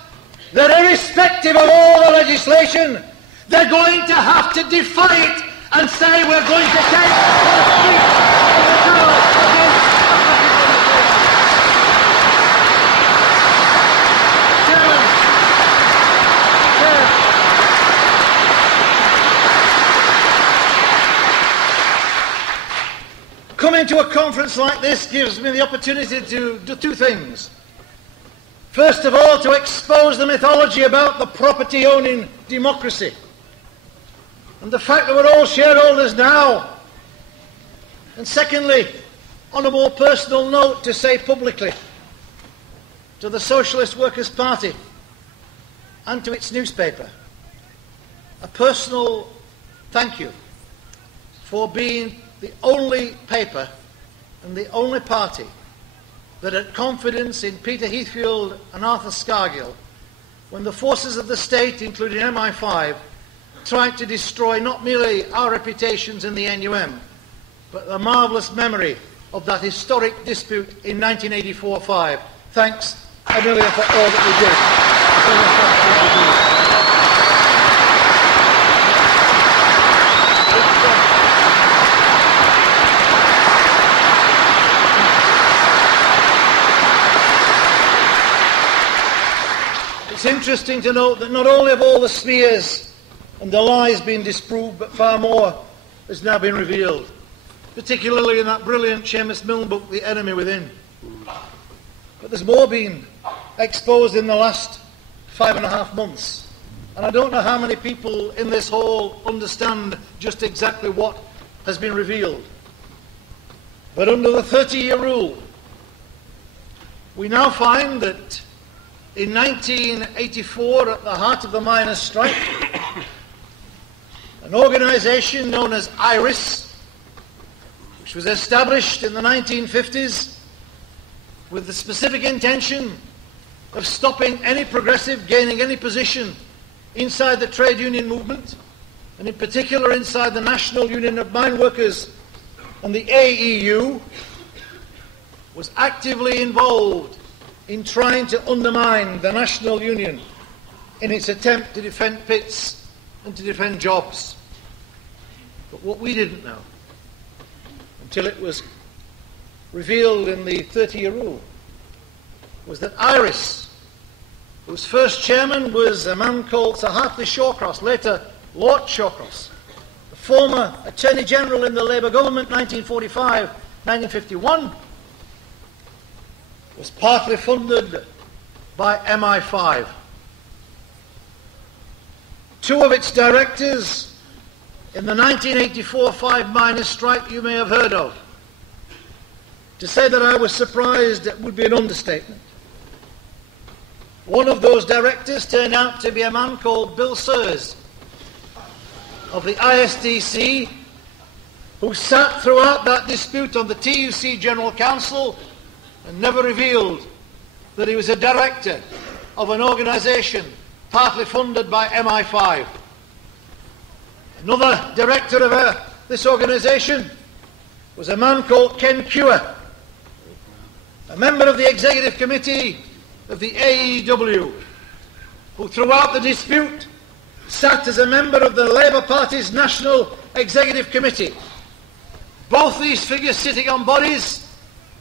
that irrespective of all the legislation, they're going to have to defy it and say we're going to take the street of the battle against Chairman, Coming to a conference like this gives me the opportunity to do two things. First of all, to expose the mythology about the property-owning democracy and the fact that we're all shareholders now. And secondly, on a more personal note, to say publicly to the Socialist Workers' Party and to its newspaper a personal thank you for being the only paper and the only party that had confidence in Peter Heathfield and Arthur Scargill when the forces of the state, including MI5, tried to destroy not merely our reputations in the NUM, but the marvellous memory of that historic dispute in 1984-5. Thanks a million for all that we did. It's interesting to note that not only have all the smears and the lies been disproved, but far more has now been revealed, particularly in that brilliant Seamus Milne book, The Enemy Within. But there's more been exposed in the last 5.5 months. And I don't know how many people in this hall understand just exactly what has been revealed. But under the 30-year rule, we now find that in 1984, at the heart of the miners' strike, an organisation known as IRIS, which was established in the 1950s with the specific intention of stopping any progressive gaining any position inside the trade union movement, and in particular inside the National Union of Mine Workers and the AEU, was actively involved in trying to undermine the National Union in its attempt to defend pits and to defend jobs. But what we didn't know, until it was revealed in the 30-year rule, was that IRIS, whose first chairman was a man called Sir Hartley Shawcross, later Lord Shawcross, the former Attorney General in the Labour government, 1945-1951, was partly funded by MI5. Two of its directors in the 1984-5 miners' strike you may have heard of. To say that I was surprised would be an understatement. One of those directors turned out to be a man called Bill Sears of the ISDC, who sat throughout that dispute on the TUC General Council and never revealed that he was a director of an organisation partly funded by MI5. Another director of this organisation was a man called Ken Kewer, a member of the Executive Committee of the AEW, who throughout the dispute sat as a member of the Labour Party's National Executive Committee. Both these figures sitting on bodies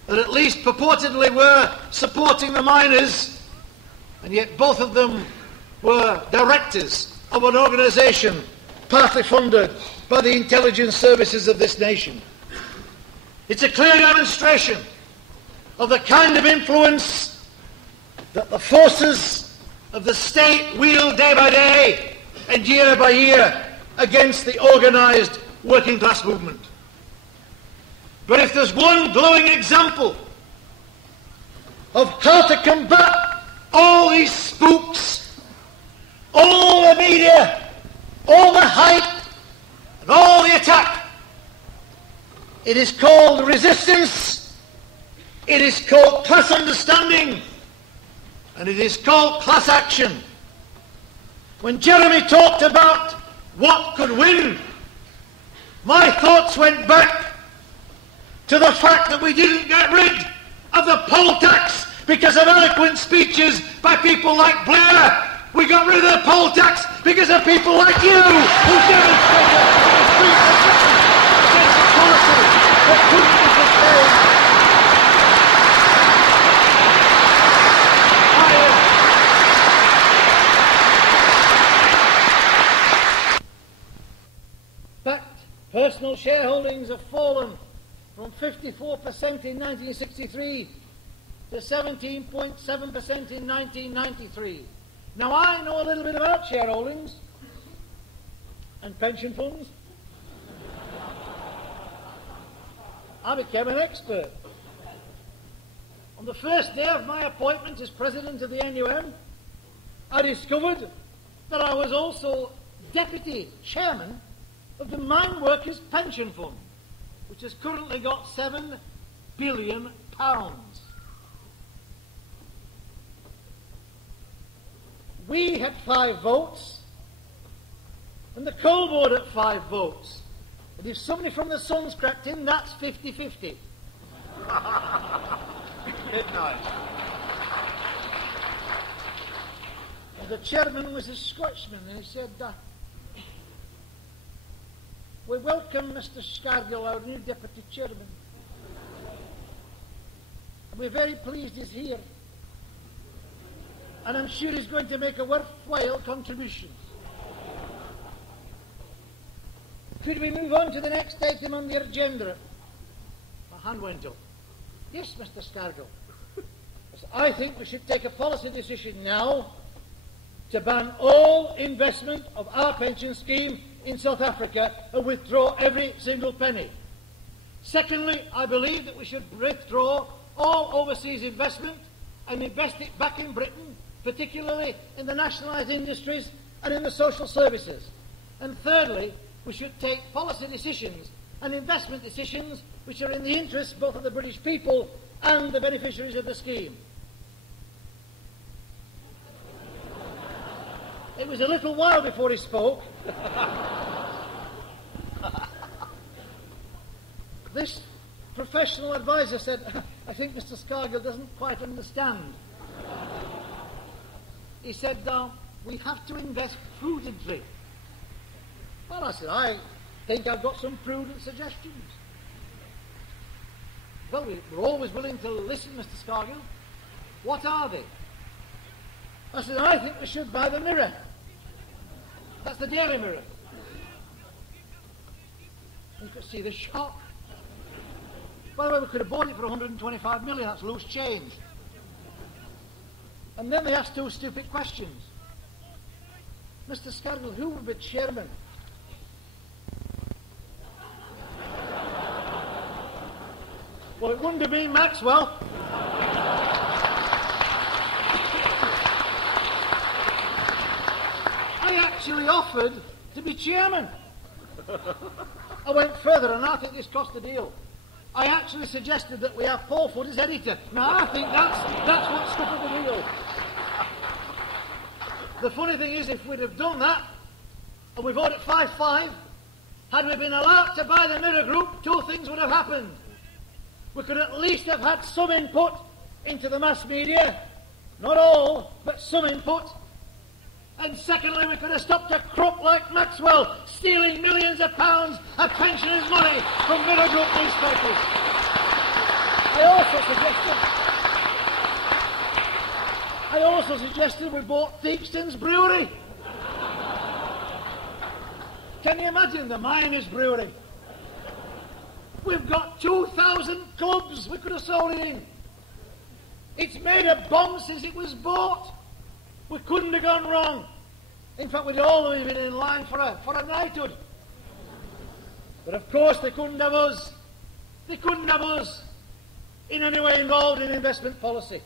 that at least purportedly were supporting the miners, and yet both of them were directors of an organisation partly funded by the intelligence services of this nation. It's a clear demonstration of the kind of influence that the forces of the state wield day by day and year by year against the organised working class movement. But if there's one glowing example of how to combat all these spooks, all the media, all the hype, and all the attack, it is called resistance, it is called class understanding, and it is called class action. When Jeremy talked about what could win, my thoughts went back to the fact that we didn't get rid of the poll tax because of eloquent speeches by people like Blair. We got rid of the poll tax because of people like you who demonstrated against the policy that couldn't be sustained. In fact, personal shareholdings have fallen from 54% in 1963 to 17.7% in 1993. Now, I know a little bit about shareholdings and pension funds. I became an expert. On the first day of my appointment as president of the NUM, I discovered that I was also deputy chairman of the Mine Workers Pension Fund, which has currently got £7 billion. We had 5 votes, and the Coal Board had 5 votes. And if somebody from the Sun's crept in, that's 50-50. Good night. And the chairman was a Scotchman, and he said, we welcome Mr. Scargill, our new deputy chairman. And we're very pleased he's here. And I'm sure he's going to make a worthwhile contribution. Could we move on to the next item on the agenda? My hand went up. Yes, Mr. Scargill. I think we should take a policy decision now to ban all investment of our pension scheme in South Africa and withdraw every single penny. Secondly, I believe that we should withdraw all overseas investment and invest it back in Britain, particularly in the nationalised industries and in the social services. And thirdly, we should take policy decisions and investment decisions which are in the interests both of the British people and the beneficiaries of the scheme. It was a little while before he spoke. This professional advisor said, I think Mr. Scargill doesn't quite understand. He said, we have to invest prudently. Well, I said, I think I've got some prudent suggestions. Well, we're always willing to listen, Mr. Scargill. What are they? I said, I think we should buy the Mirror. That's the Daily Mirror. You could see the shock. By the way, we could have bought it for 125 million. That's loose change. And then they asked 2 stupid questions. Mr. Scargill, who would be chairman? Well, it wouldn't have been Maxwell. I actually offered to be chairman. I went further, and I think this cost the deal. I actually suggested that we have Paul Foot as editor. Now, I think that's what scuppered the deal. The funny thing is, if we'd have done that, and we voted 5-5, had we been allowed to buy the Mirror Group, 2 things would have happened. We could at least have had some input into the mass media. Not all, but some input. And secondly, we could have stopped a crook like Maxwell stealing millions of pounds of pensioners' money from Mirror Group newspapers. I also suggested we bought Theakston's Brewery. Can you imagine the Miners' Brewery? We've got 2,000 clubs we could have sold it in. It's made a bomb since it was bought. We couldn't have gone wrong. In fact, we'd all have been in line for a knighthood. But of course they couldn't have us. They couldn't have us in any way involved in investment policy.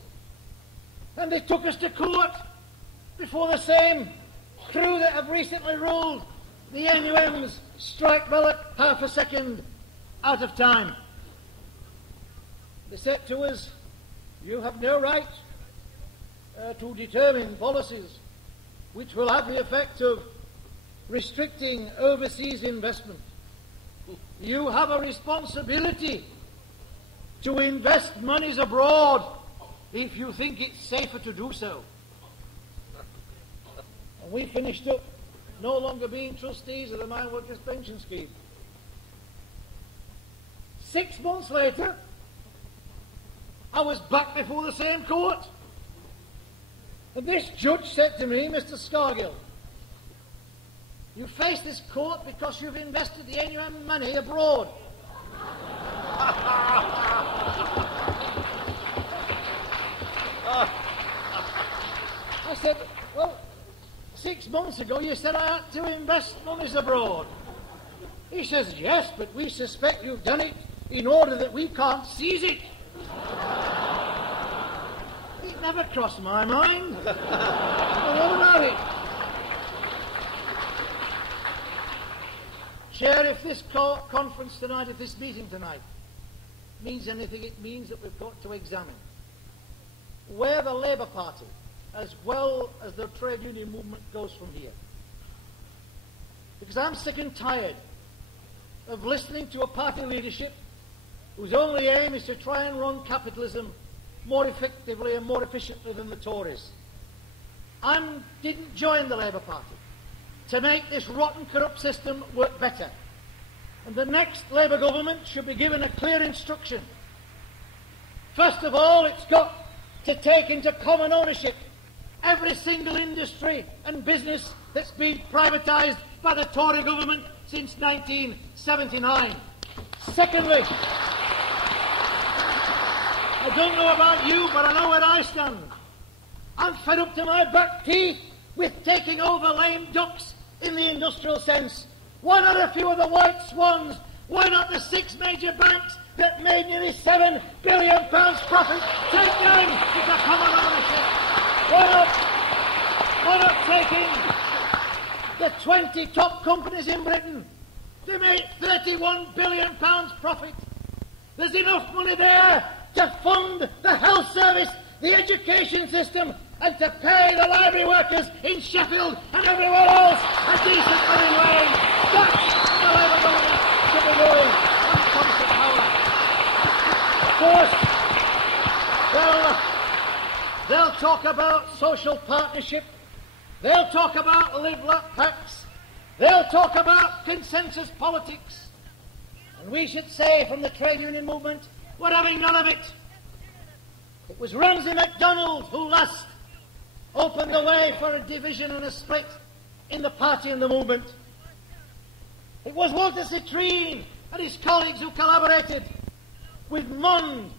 And they took us to court before the same crew that have recently ruled the NUM's strike ballot half a second out of time. They said to us, you have no right to determine policies which will have the effect of restricting overseas investment. You have a responsibility to invest monies abroad if you think it's safer to do so. And we finished up no longer being trustees of the Mine Workers Pension Scheme. 6 months later, I was back before the same court. And this judge said to me, Mr. Scargill, you face this court because you've invested the NUM money abroad. I said, well, 6 months ago you said I had to invest monies abroad. He says, yes, but we suspect you've done it in order that we can't seize it. It never crossed my mind. What about it? Chair, if this conference tonight, if this meeting tonight means anything, it means that we've got to examine where the Labour Party, as well as the trade union movement, goes from here. Because I'm sick and tired of listening to a party leadership whose only aim is to try and run capitalism more effectively and more efficiently than the Tories. I didn't join the Labour Party to make this rotten, corrupt system work better. And the next Labour government should be given a clear instruction. First of all, it's got to take into common ownership every single industry and business that's been privatised by the Tory government since 1979. Secondly, I don't know about you, but I know where I stand. I'm fed up to my back teeth with taking over lame ducks in the industrial sense. Why not a few of the white swans? Why not the 6 major banks that made nearly £7 billion profit? Take them into common ownership. Why not taking the 20 top companies in Britain? They made £31 billion profit. There's enough money there to fund the health service, the education system, and to pay the library workers in Sheffield and everywhere else a decent living wage. That's what the Labour government should be doing when it comes to power. Of course, they'll talk about social partnership. They'll talk about live-let pacts. They'll talk about consensus politics. And we should say from the trade union movement, we're having none of it. It was Ramsay MacDonald who last opened the way for a division and a split in the party and the movement. It was Walter Citrine and his colleagues who collaborated with Mond,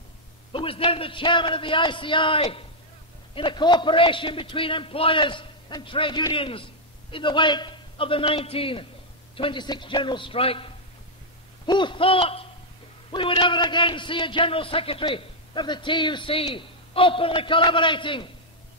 who was then the chairman of the ICI, in a cooperation between employers and trade unions in the wake of the 1926 general strike. Who thought we would ever again see a general secretary of the TUC openly collaborating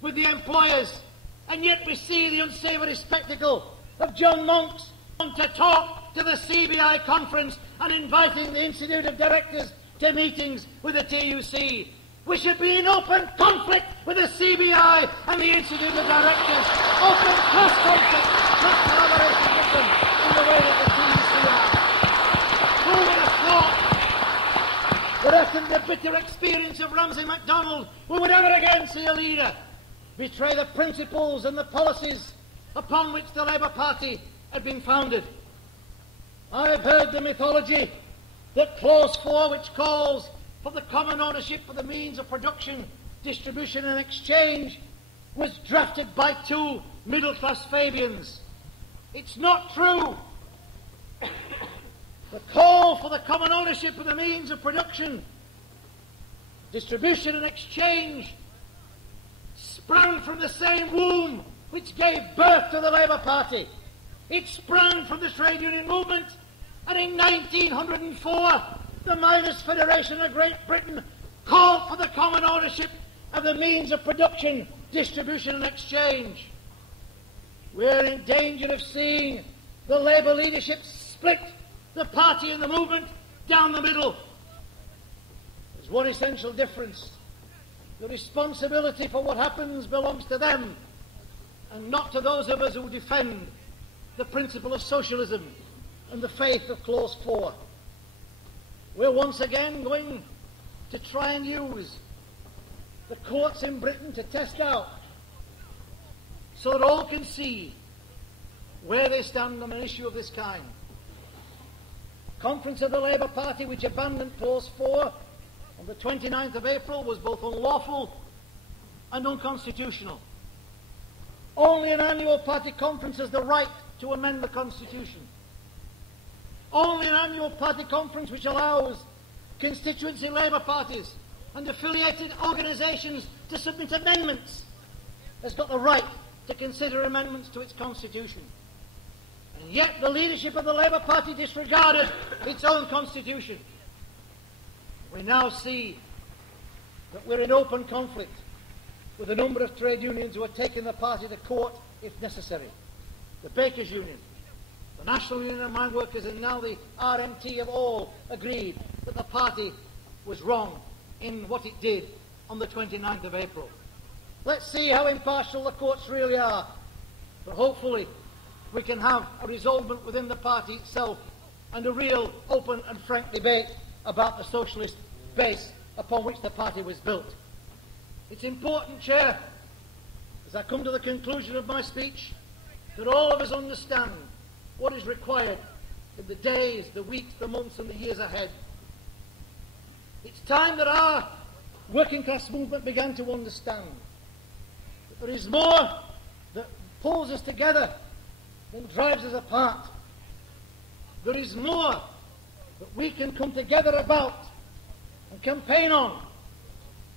with the employers, and yet we see the unsavoury spectacle of John Monks to talk to the CBI conference and inviting the Institute of Directors to meetings with the TUC. We should be in open conflict with the CBI and the Institute of Directors. Open cross conflict, not collaboration with them in the way that the TUC are. Who would have thought that after the bitter experience of Ramsay MacDonald, we would ever again see a leader betray the principles and the policies upon which the Labour Party had been founded? I have heard the mythology that Clause 4, which calls for the common ownership of the means of production, distribution and exchange, was drafted by 2 middle-class Fabians. It's not true. The call for the common ownership of the means of production, distribution and exchange sprang from the same womb which gave birth to the Labour Party. It sprang from the trade union movement, and in 1904 the Miners' Federation of Great Britain called for the common ownership of the means of production, distribution and exchange. We're in danger of seeing the Labour leadership split the party and the movement down the middle. There's one essential difference. The responsibility for what happens belongs to them and not to those of us who defend the principle of socialism and the faith of Clause 4. We're once again going to try and use the courts in Britain to test out, so that all can see where they stand on an issue of this kind. Conference of the Labour Party, which abandoned Clause 4 on the 29th of April, was both unlawful and unconstitutional. Only an annual party conference has the right to amend the Constitution. Only an annual party conference which allows constituency Labour parties and affiliated organisations to submit amendments, has got the right to consider amendments to its constitution. And yet the leadership of the Labour Party disregarded its own constitution. We now see that we're in open conflict with a number of trade unions who are taking the party to court if necessary. The Bakers Union, the National Union of Mine Workers, and now the RMT have all agreed that the party was wrong in what it did on the 29th of April. Let's see how impartial the courts really are. But hopefully we can have a resolvement within the party itself and a real open and frank debate about the socialist base upon which the party was built. It's important, Chair, as I come to the conclusion of my speech, that all of us understand what is required in the days, the weeks, the months and the years ahead. It's time that our working class movement began to understand that there is more that pulls us together than drives us apart. There is more that we can come together about and campaign on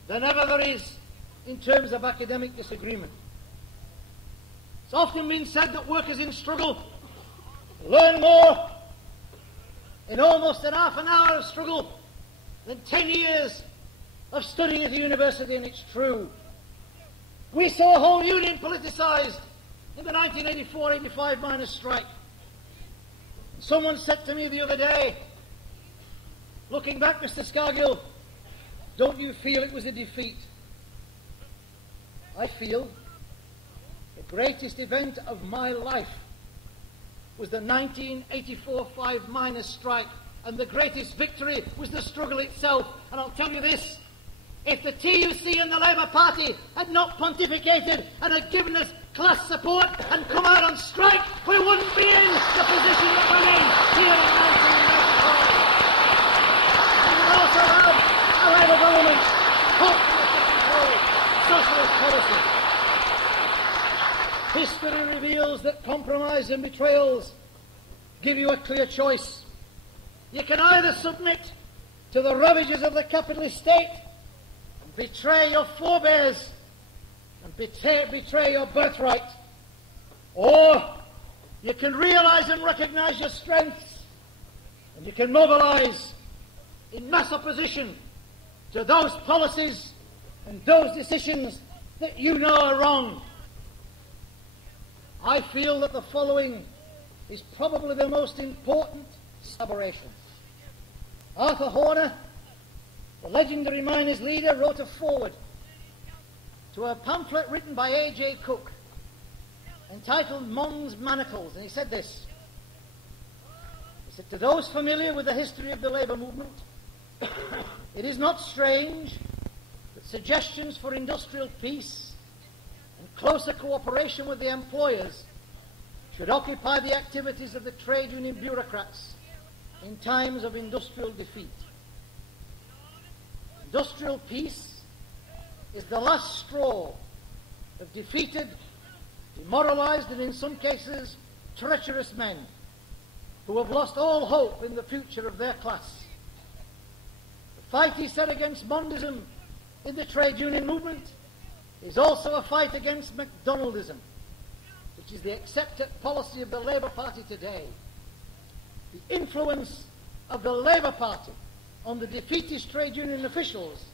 than ever there is in terms of academic disagreement. It's often been said that workers in struggle learn more in almost an half an hour of struggle than 10 years of studying at a university, and it's true. We saw a whole union politicised in the 1984-85 miners' strike. Someone said to me the other day, looking back, Mr. Scargill, don't you feel it was a defeat? I feel the greatest event of my life was the 1984-5 miners' strike, and the greatest victory was the struggle itself. And I'll tell you this, if the TUC and the Labour Party had not pontificated and had given us class support and come out on strike, we wouldn't be in the position that we're in here in 1995. We would also have a Labour government, hopefully socialist policy. History reveals that compromise and betrayals give you a clear choice. You can either submit to the ravages of the capitalist state and betray your forebears and betray your birthright, or you can realise and recognise your strengths and you can mobilise in mass opposition to those policies and those decisions that you know are wrong. I feel that the following is probably the most important elaboration. Arthur Horner, the legendary miners' leader, wrote a foreword to a pamphlet written by A.J. Cook entitled Mons Manacles, and he said this. He said, to those familiar with the history of the labour movement, it is not strange that suggestions for industrial peace and closer cooperation with the employers should occupy the activities of the trade union bureaucrats in times of industrial defeat. Industrial peace is the last straw of defeated, demoralised, and in some cases treacherous men who have lost all hope in the future of their class. The fight, he said, against Mondism in the trade union movement is also a fight against McDonaldism, which is the accepted policy of the Labour Party today. The influence of the Labour Party on the defeatist trade union officials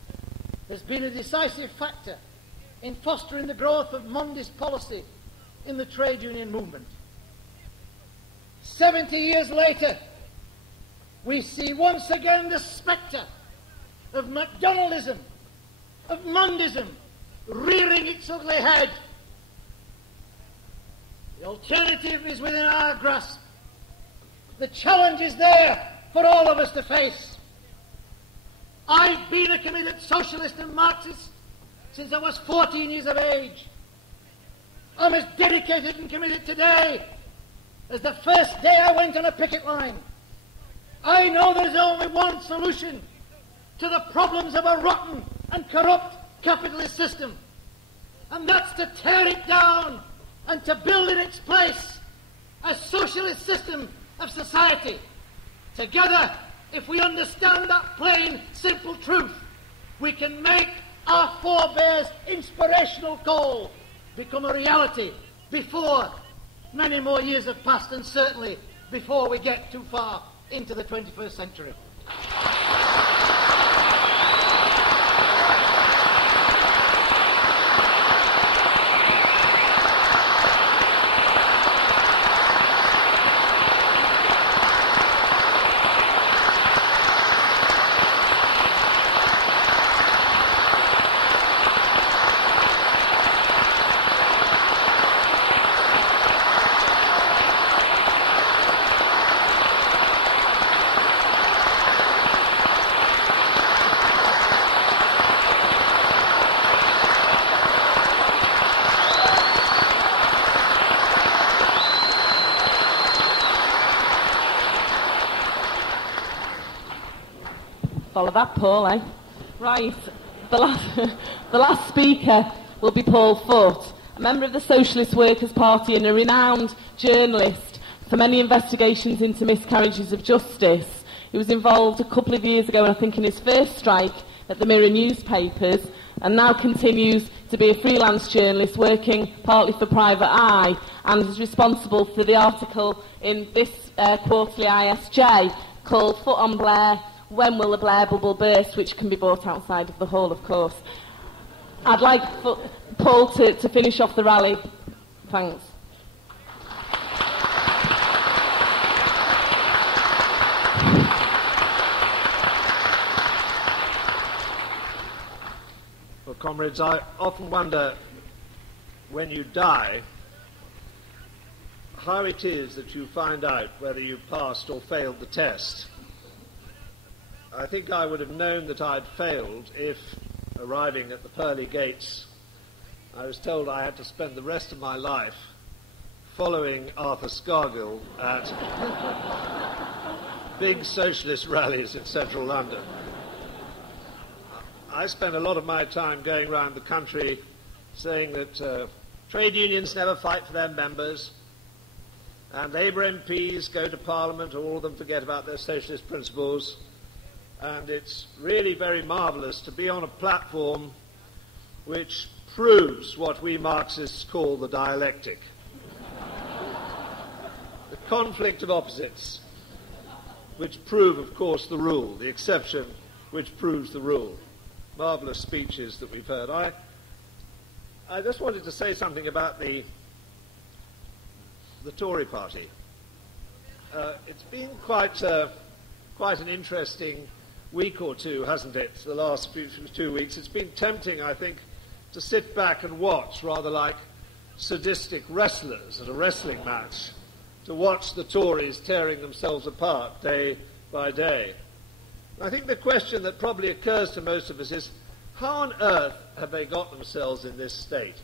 has been a decisive factor in fostering the growth of Mondist policy in the trade union movement. 70 years later, we see once again the spectre of McDonaldism, of Mondism, rearing its ugly head. The alternative is within our grasp. The challenge is there for all of us to face. I've been a committed socialist and Marxist since I was 14 years of age. I'm as dedicated and committed today as the first day I went on a picket line. I know there's only one solution to the problems of a rotten and corrupt capitalist system, and that's to tear it down and to build in its place a socialist system of society. Together if we understand that plain, simple truth, we can make our forebears' inspirational call become a reality before many more years have passed, and certainly before we get too far into the 21st century. Follow that, Paul, eh? Right, the last speaker will be Paul Foot, a member of the Socialist Workers' Party and a renowned journalist for many investigations into miscarriages of justice. He was involved a couple of years ago, I think, in his first strike at the Mirror newspapers, and now continues to be a freelance journalist working partly for Private Eye, and is responsible for the article in this quarterly ISJ called Foot on Blair, When Will the Blair Bubble Burst, which can be bought outside of the hall, of course. I'd like Paul to finish off the rally. Thanks. Well, comrades, I often wonder, when you die, how it is that you find out whether you passed or failed the test. I think I would have known that I'd failed if, arriving at the pearly gates, I was told I had to spend the rest of my life following Arthur Scargill at big socialist rallies in central London. I spent a lot of my time going around the country saying that trade unions never fight for their members, and Labour MPs go to Parliament, all of them forget about their socialist principles. And it's really very marvellous to be on a platform which proves what we Marxists call the dialectic. The conflict of opposites, which prove, of course, the rule, the exception which proves the rule. Marvellous speeches that we've heard. I just wanted to say something about the Tory party. It's been quite an interesting week or two, hasn't it, the last 2 weeks. It's been tempting, I think, to sit back and watch, rather like sadistic wrestlers at a wrestling match, to watch the Tories tearing themselves apart day by day. I think the question that probably occurs to most of us is, how on earth have they got themselves in this state?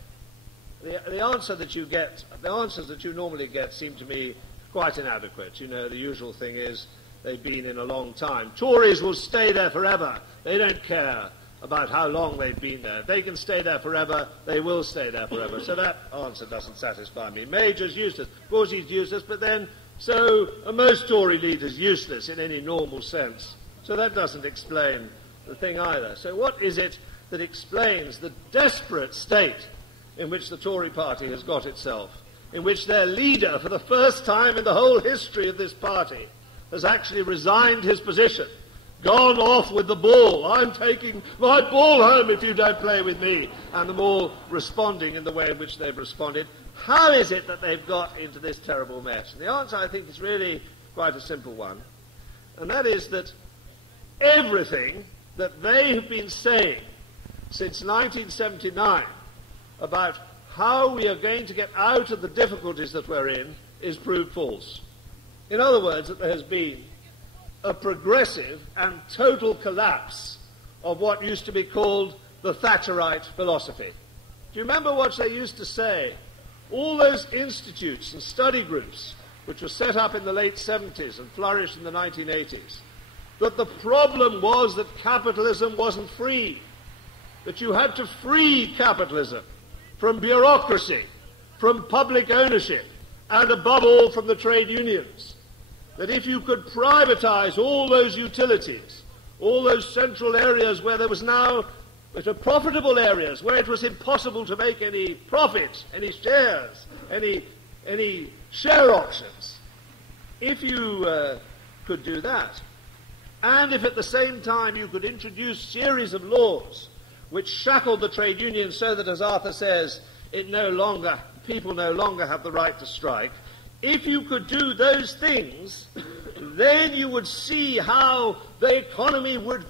The answers that you normally get seem to me quite inadequate. You know, the usual thing is, they've been in a long time. Tories will stay there forever. They don't care about how long they've been there. If they can stay there forever, they will stay there forever. So that answer doesn't satisfy me. Major's useless. Of course he's useless, but then so are most Tory leaders useless in any normal sense. So that doesn't explain the thing either. So what is it that explains the desperate state in which the Tory party has got itself, in which their leader, for the first time in the whole history of this party, has actually resigned his position, gone off with the ball. I'm taking my ball home if you don't play with me. And them all responding in the way in which they've responded. How is it that they've got into this terrible mess? And the answer, I think, is really quite a simple one. And that is that everything that they have been saying since 1979 about how we are going to get out of the difficulties that we're in is proved false. In other words, that there has been a progressive and total collapse of what used to be called the Thatcherite philosophy. Do you remember what they used to say? All those institutes and study groups which were set up in the late 70s and flourished in the 1980s, that the problem was that capitalism wasn't free, that you had to free capitalism from bureaucracy, from public ownership, and above all from the trade unions. that if you could privatise all those utilities, all those central areas where there was now, which are profitable areas, where it was impossible to make any profit, any shares, any share options, if you could do that, and if at the same time you could introduce a series of laws which shackled the trade unions so that, as Arthur says, people no longer have the right to strike, if you could do those things, then you would see how the economy would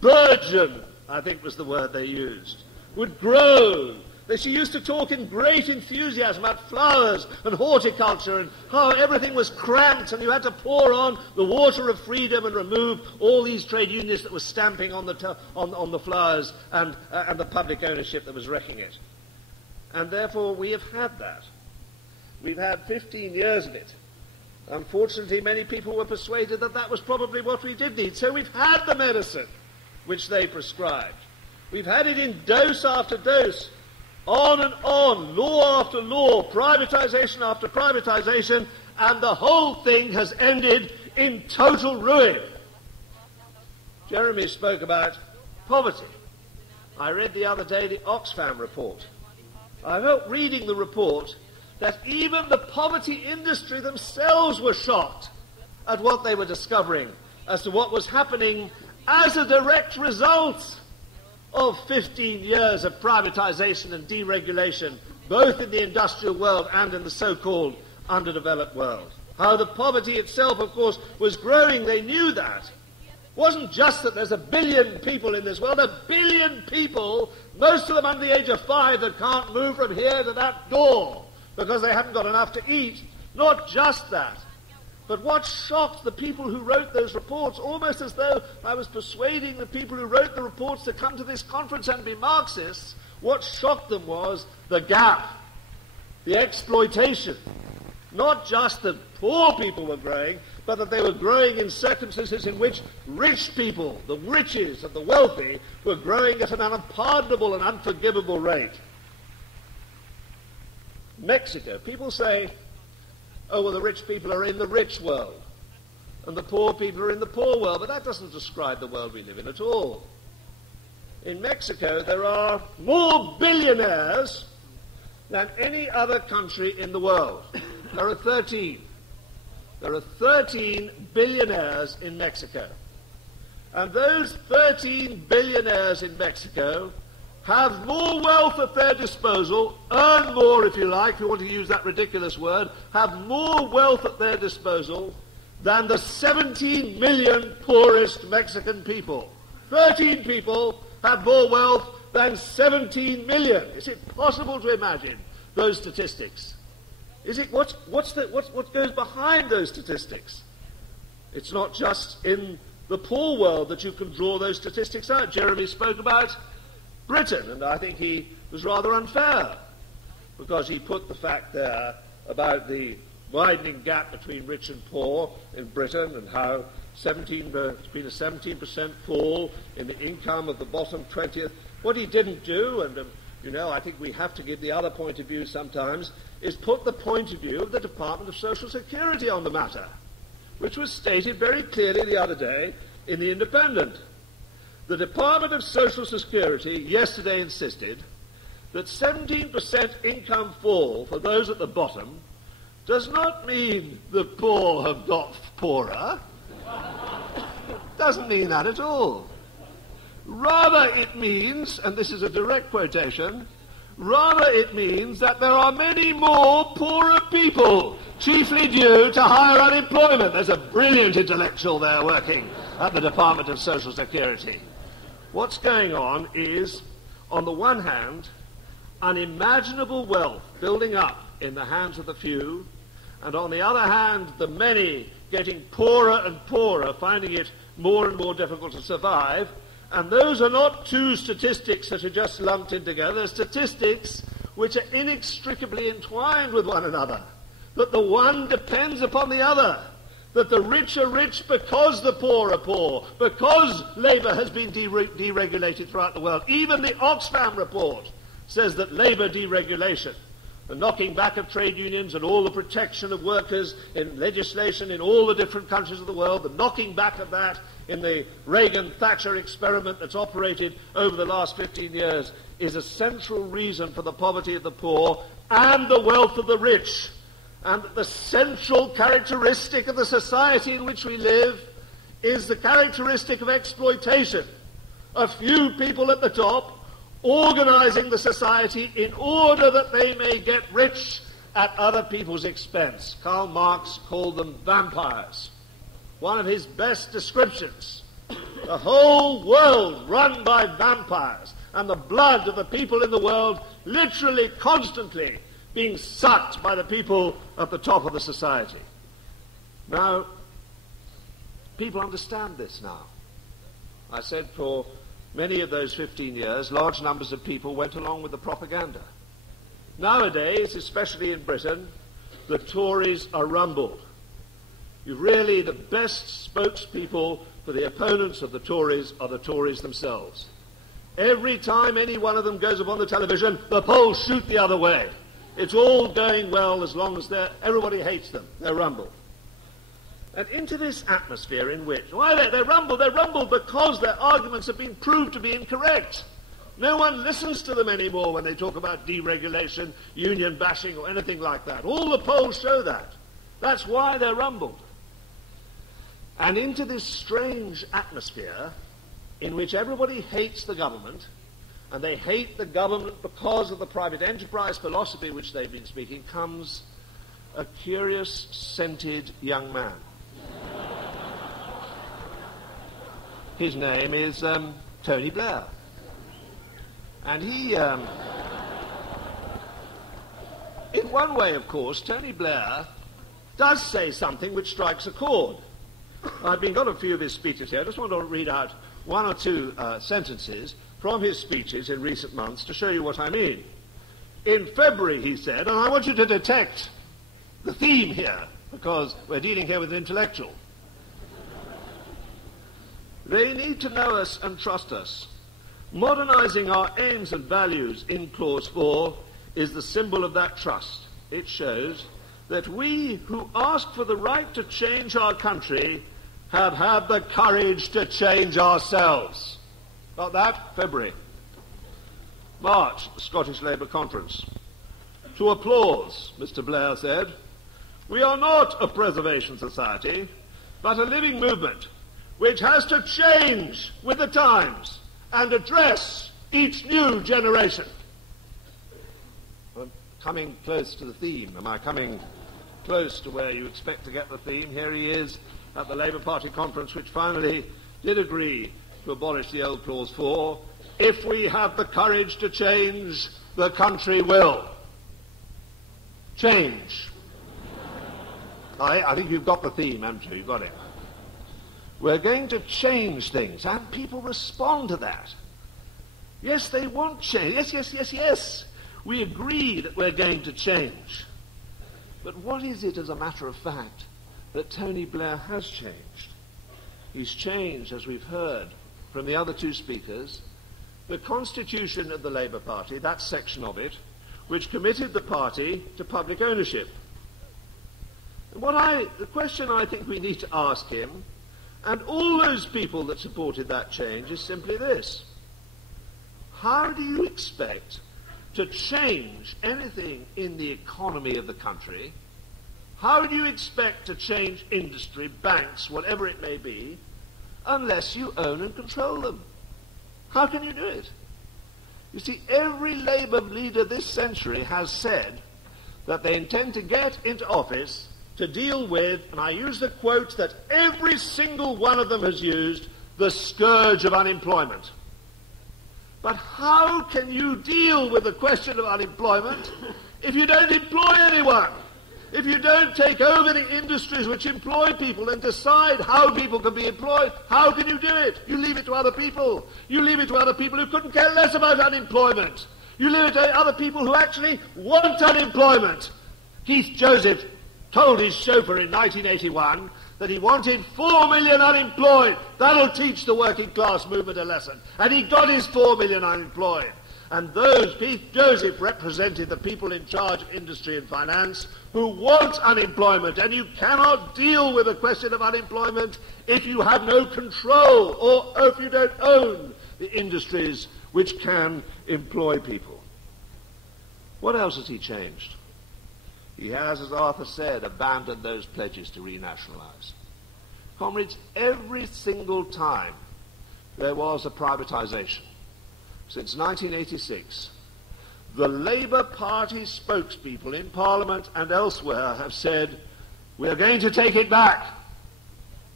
burgeon, I think was the word they used, would grow. She used to talk in great enthusiasm about flowers and horticulture and how everything was cramped and you had to pour on the water of freedom and remove all these trade unions that were stamping on the flowers and the public ownership that was wrecking it. And therefore we have had that. We've had 15 years of it. Unfortunately, many people were persuaded that that was probably what we did need. So we've had the medicine which they prescribed. We've had it in dose after dose, on and on, law after law, privatisation after privatisation, and the whole thing has ended in total ruin. Jeremy spoke about poverty. I read the other day the Oxfam report. I felt reading the report that even the poverty industry themselves were shocked at what they were discovering as to what was happening as a direct result of 15 years of privatisation and deregulation, both in the industrial world and in the so-called underdeveloped world. How the poverty itself, of course, was growing. They knew that. It wasn't just that there's 1 billion people in this world, 1 billion people, most of them under the age of 5, that can't move from here to that door because they haven't got enough to eat. Not just that. But what shocked the people who wrote those reports, almost as though I was persuading the people who wrote the reports to come to this conference and be Marxists, what shocked them was the gap, the exploitation. Not just that poor people were growing, but that they were growing in circumstances in which rich people, the riches of the wealthy, were growing at an unpardonable and unforgivable rate. Mexico, people say, oh, well, the rich people are in the rich world, and the poor people are in the poor world, but that doesn't describe the world we live in at all. In Mexico, there are more billionaires than any other country in the world. There are 13. There are 13 billionaires in Mexico. And those 13 billionaires in Mexico have more wealth at their disposal, earn more, if you like, if you want to use that ridiculous word, have more wealth at their disposal than the 17 million poorest Mexican people. 13 people have more wealth than 17 million. Is it possible to imagine those statistics? Is it what goes behind those statistics? It's not just in the poor world that you can draw those statistics out. Jeremy spoke about Britain, and I think he was rather unfair because he put the fact there about the widening gap between rich and poor in Britain and how it's been a 17% fall in the income of the bottom 20th. What he didn't do, and I think we have to give the other point of view sometimes, is put the point of view of the Department of Social Security on the matter, which was stated very clearly the other day in The Independent. The Department of Social Security yesterday insisted that 17% income fall for those at the bottom does not mean the poor have got poorer. Doesn't mean that at all. Rather it means, and this is a direct quotation, rather it means that there are many more poorer people, chiefly due to higher unemployment. There's a brilliant intellectual there working at the Department of Social Security. What's going on is, on the one hand, unimaginable wealth building up in the hands of the few, and on the other hand, the many getting poorer and poorer, finding it more and more difficult to survive. And those are not two statistics that are just lumped in together. They're statistics which are inextricably entwined with one another, that the one depends upon the other, that the rich are rich because the poor are poor, because labour has been deregulated throughout the world. Even the Oxfam report says that labour deregulation, the knocking back of trade unions and all the protection of workers in legislation in all the different countries of the world, the knocking back of that in the Reagan-Thatcher experiment that's operated over the last 15 years, is a central reason for the poverty of the poor and the wealth of the rich. And the central characteristic of the society in which we live is the characteristic of exploitation. A few people at the top organizing the society in order that they may get rich at other people's expense. Karl Marx called them vampires. One of his best descriptions. The whole world run by vampires, and the blood of the people in the world literally constantly being sucked by the people at the top of the society. Now, people understand this now. I said for many of those 15 years, large numbers of people went along with the propaganda. Nowadays, especially in Britain, the Tories are rumbled. You've really, the best spokespeople for the opponents of the Tories are the Tories themselves. Every time any one of them goes up on the television, the polls shoot the other way. It's all going well as long as everybody hates them. They're rumbled. And into this atmosphere in which, why they're rumbled because their arguments have been proved to be incorrect. No one listens to them anymore when they talk about deregulation, union bashing, or anything like that. All the polls show that. That's why they're rumbled. And into this strange atmosphere in which everybody hates the government, and they hate the government because of the private enterprise philosophy which they've been speaking, comes a curious, scented young man. His name is Tony Blair. And he, in one way, of course, Tony Blair does say something which strikes a chord. I've got a few of his speeches here. I just want to read out one or two sentences from his speeches in recent months to show you what I mean. In February, he said, and I want you to detect the theme here, because we're dealing here with an intellectual. They need to know us and trust us. Modernizing our aims and values in Clause 4 is the symbol of that trust. It shows that we who ask for the right to change our country have had the courage to change ourselves. Got that? February. March, the Scottish Labour Conference. To applause, Mr. Blair said, we are not a preservation society, but a living movement which has to change with the times and address each new generation. I'm coming close to the theme. Am I coming close to where you expect to get the theme? Here he is at the Labour Party conference, which finally did agree to abolish the old Clause 4. If we have the courage to change, the country will change. I think you've got the theme, haven't you? You've got it. We're going to change things, and people respond to that. Yes, they want change. Yes. We agree that we're going to change. But what is it, as a matter of fact, that Tony Blair has changed? He's changed, as we've heard from the other two speakers, the constitution of the Labour Party, that section of it, which committed the party to public ownership. And the question I think we need to ask him, and all those people that supported that change, is simply this. How do you expect to change anything in the economy of the country? How do you expect to change industry, banks, whatever it may be, unless you own and control them? How can you do it? You see, every Labour leader this century has said that they intend to get into office to deal with, and I use the quote that every single one of them has used, the scourge of unemployment. But how can you deal with the question of unemployment if you don't employ anyone? If you don't take over the industries which employ people and decide how people can be employed, how can you do it? You leave it to other people. You leave it to other people who couldn't care less about unemployment. You leave it to other people who actually want unemployment. Keith Joseph told his chauffeur in 1981 that he wanted 4 million unemployed. That'll teach the working class movement a lesson. And he got his 4 million unemployed. And those, Pete Joseph represented the people in charge of industry and finance who want unemployment, and you cannot deal with the question of unemployment if you have no control or if you don't own the industries which can employ people. What else has he changed? He has, as Arthur said, abandoned those pledges to renationalise. Comrades, every single time there was a privatisation, since 1986, the Labour Party spokespeople in Parliament and elsewhere have said, we're going to take it back.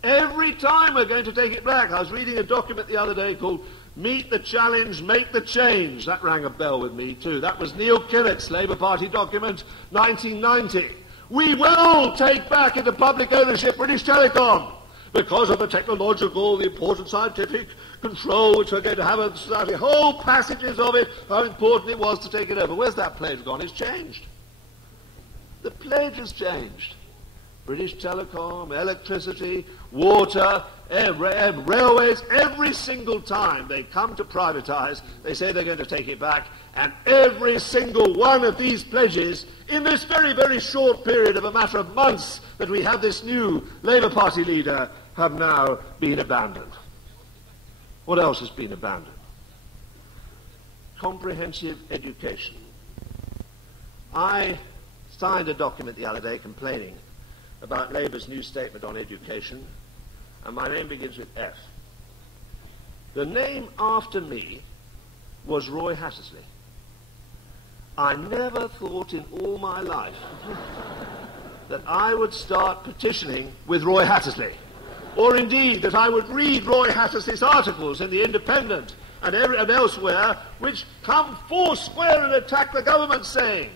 Every time we're going to take it back. I was reading a document the other day called Meet the Challenge, Make the Change. That rang a bell with me too. That was Neil Kinnock's Labour Party document, 1990. We will take back into public ownership British Telecom because of the technological, the important scientific control which we're going to have in society. Whole passages of it, how important it was to take it over. Where's that pledge gone? It's changed. The pledge has changed. British Telecom, electricity, water, railways, every single time they come to privatise, they say they're going to take it back, and every single one of these pledges, in this very, very short period of a matter of months that we have this new Labour Party leader, have now been abandoned. What else has been abandoned? Comprehensive education. I signed a document the other day complaining about Labour's new statement on education, and my name begins with F. The name after me was Roy Hattersley. I never thought in all my life that I would start petitioning with Roy Hattersley, or indeed that I would read Roy Hattersley's articles in The Independent and elsewhere, which come foursquare and attack the government, saying,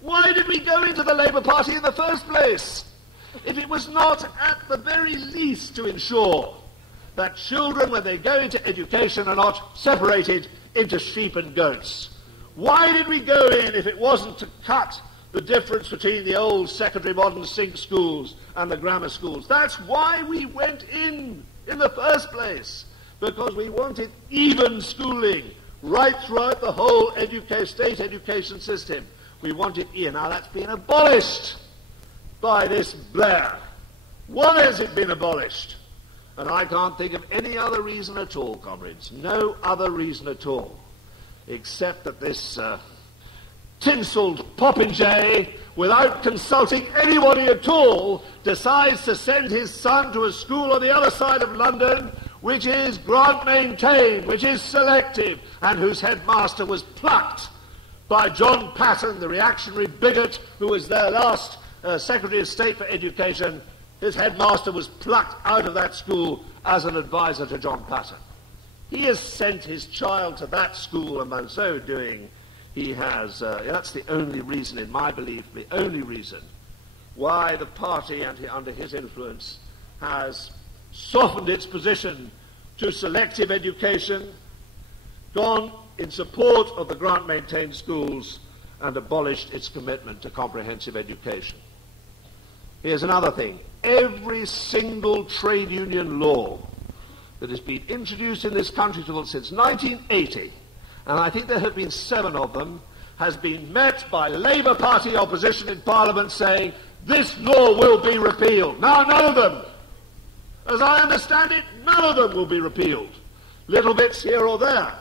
why did we go into the Labour Party in the first place if it was not at the very least to ensure that children, when they go into education, are not separated into sheep and goats? Why did we go in if it wasn't to cut the difference between the old secondary modern sink schools and the grammar schools? That's why we went in the first place, because we wanted even schooling right throughout the whole state education system. We wanted now that's been abolished by this Blair. Why has it been abolished? And I can't think of any other reason at all, comrades, no other reason at all, except that this tinselled popinjay, without consulting anybody at all, decides to send his son to a school on the other side of London, which is grant-maintained, which is selective, and whose headmaster was plucked by John Patton, the reactionary bigot who was their last Secretary of State for Education. His headmaster was plucked out of that school as an advisor to John Patton. He has sent his child to that school, and by so doing, he has, that's the only reason, in my belief, the only reason why the party, under his influence, has softened its position to selective education, gone in support of the grant-maintained schools, and abolished its commitment to comprehensive education. Here's another thing. Every single trade union law that has been introduced in this country since 1980, and I think there have been 7 of them, has been met by Labour Party opposition in Parliament saying, this law will be repealed. Now, none of them, as I understand it, none of them will be repealed. Little bits here or there.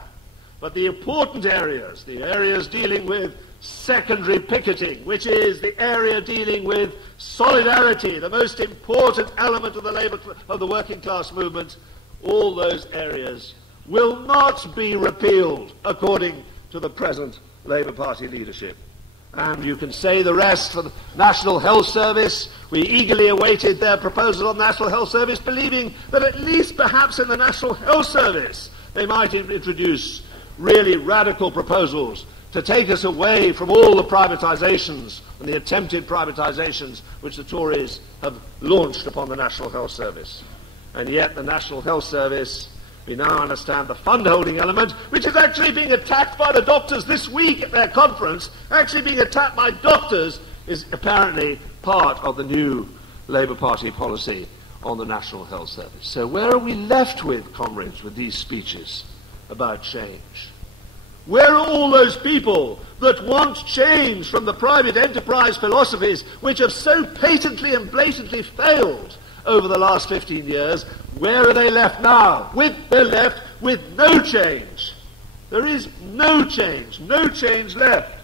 But the important areas, the areas dealing with secondary picketing, which is the area dealing with solidarity, the most important element of the working class movement, all those areas will not be repealed according to the present Labour Party leadership. And you can say the rest for the National Health Service. We eagerly awaited their proposal on the National Health Service, believing that at least perhaps in the National Health Service they might introduce really radical proposals to take us away from all the privatisations and the attempted privatisations which the Tories have launched upon the National Health Service. And yet the National Health Service, we now understand the fund-holding element, which is actually being attacked by the doctors this week at their conference, actually being attacked by doctors, is apparently part of the new Labour Party policy on the National Health Service. So where are we left with, comrades, with these speeches about change? Where are all those people that want change from the private enterprise philosophies which have so patently and blatantly failed over the last 15 years? Where are they left now? They're left with no change. There is no change left.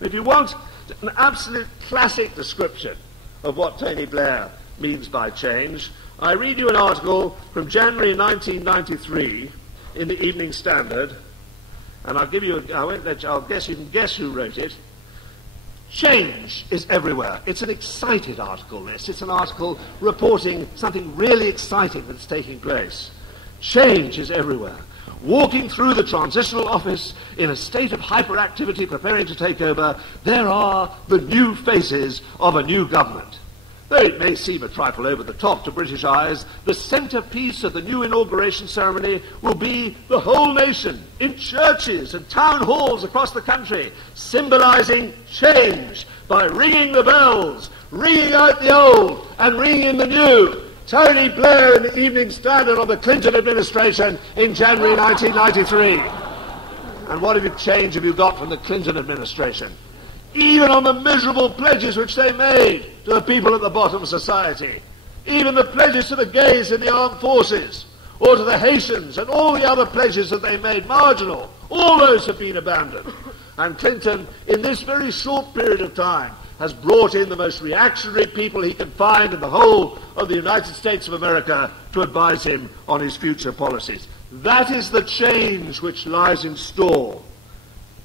If you want an absolute classic description of what Tony Blair means by change, I read you an article from January 1993 in the Evening Standard, and I'll guess you can guess who wrote it. Change is everywhere. It's an excited article, this. It's an article reporting something really exciting that's taking place. Change is everywhere. Walking through the transitional office in a state of hyperactivity preparing to take over, there are the new faces of a new government. Though it may seem a trifle over the top to British eyes, the centrepiece of the new inauguration ceremony will be the whole nation in churches and town halls across the country, symbolising change by ringing the bells, ringing out the old and ringing in the new. Tony Blair in the Evening Standard on the Clinton administration in January 1993. And what change have you got from the Clinton administration? Even on the miserable pledges which they made to the people at the bottom of society, even the pledges to the gays in the armed forces, or to the Haitians, and all the other pledges that they made marginal, all those have been abandoned. And Clinton, in this very short period of time, has brought in the most reactionary people he can find in the whole of the United States of America to advise him on his future policies. That is the change which lies in store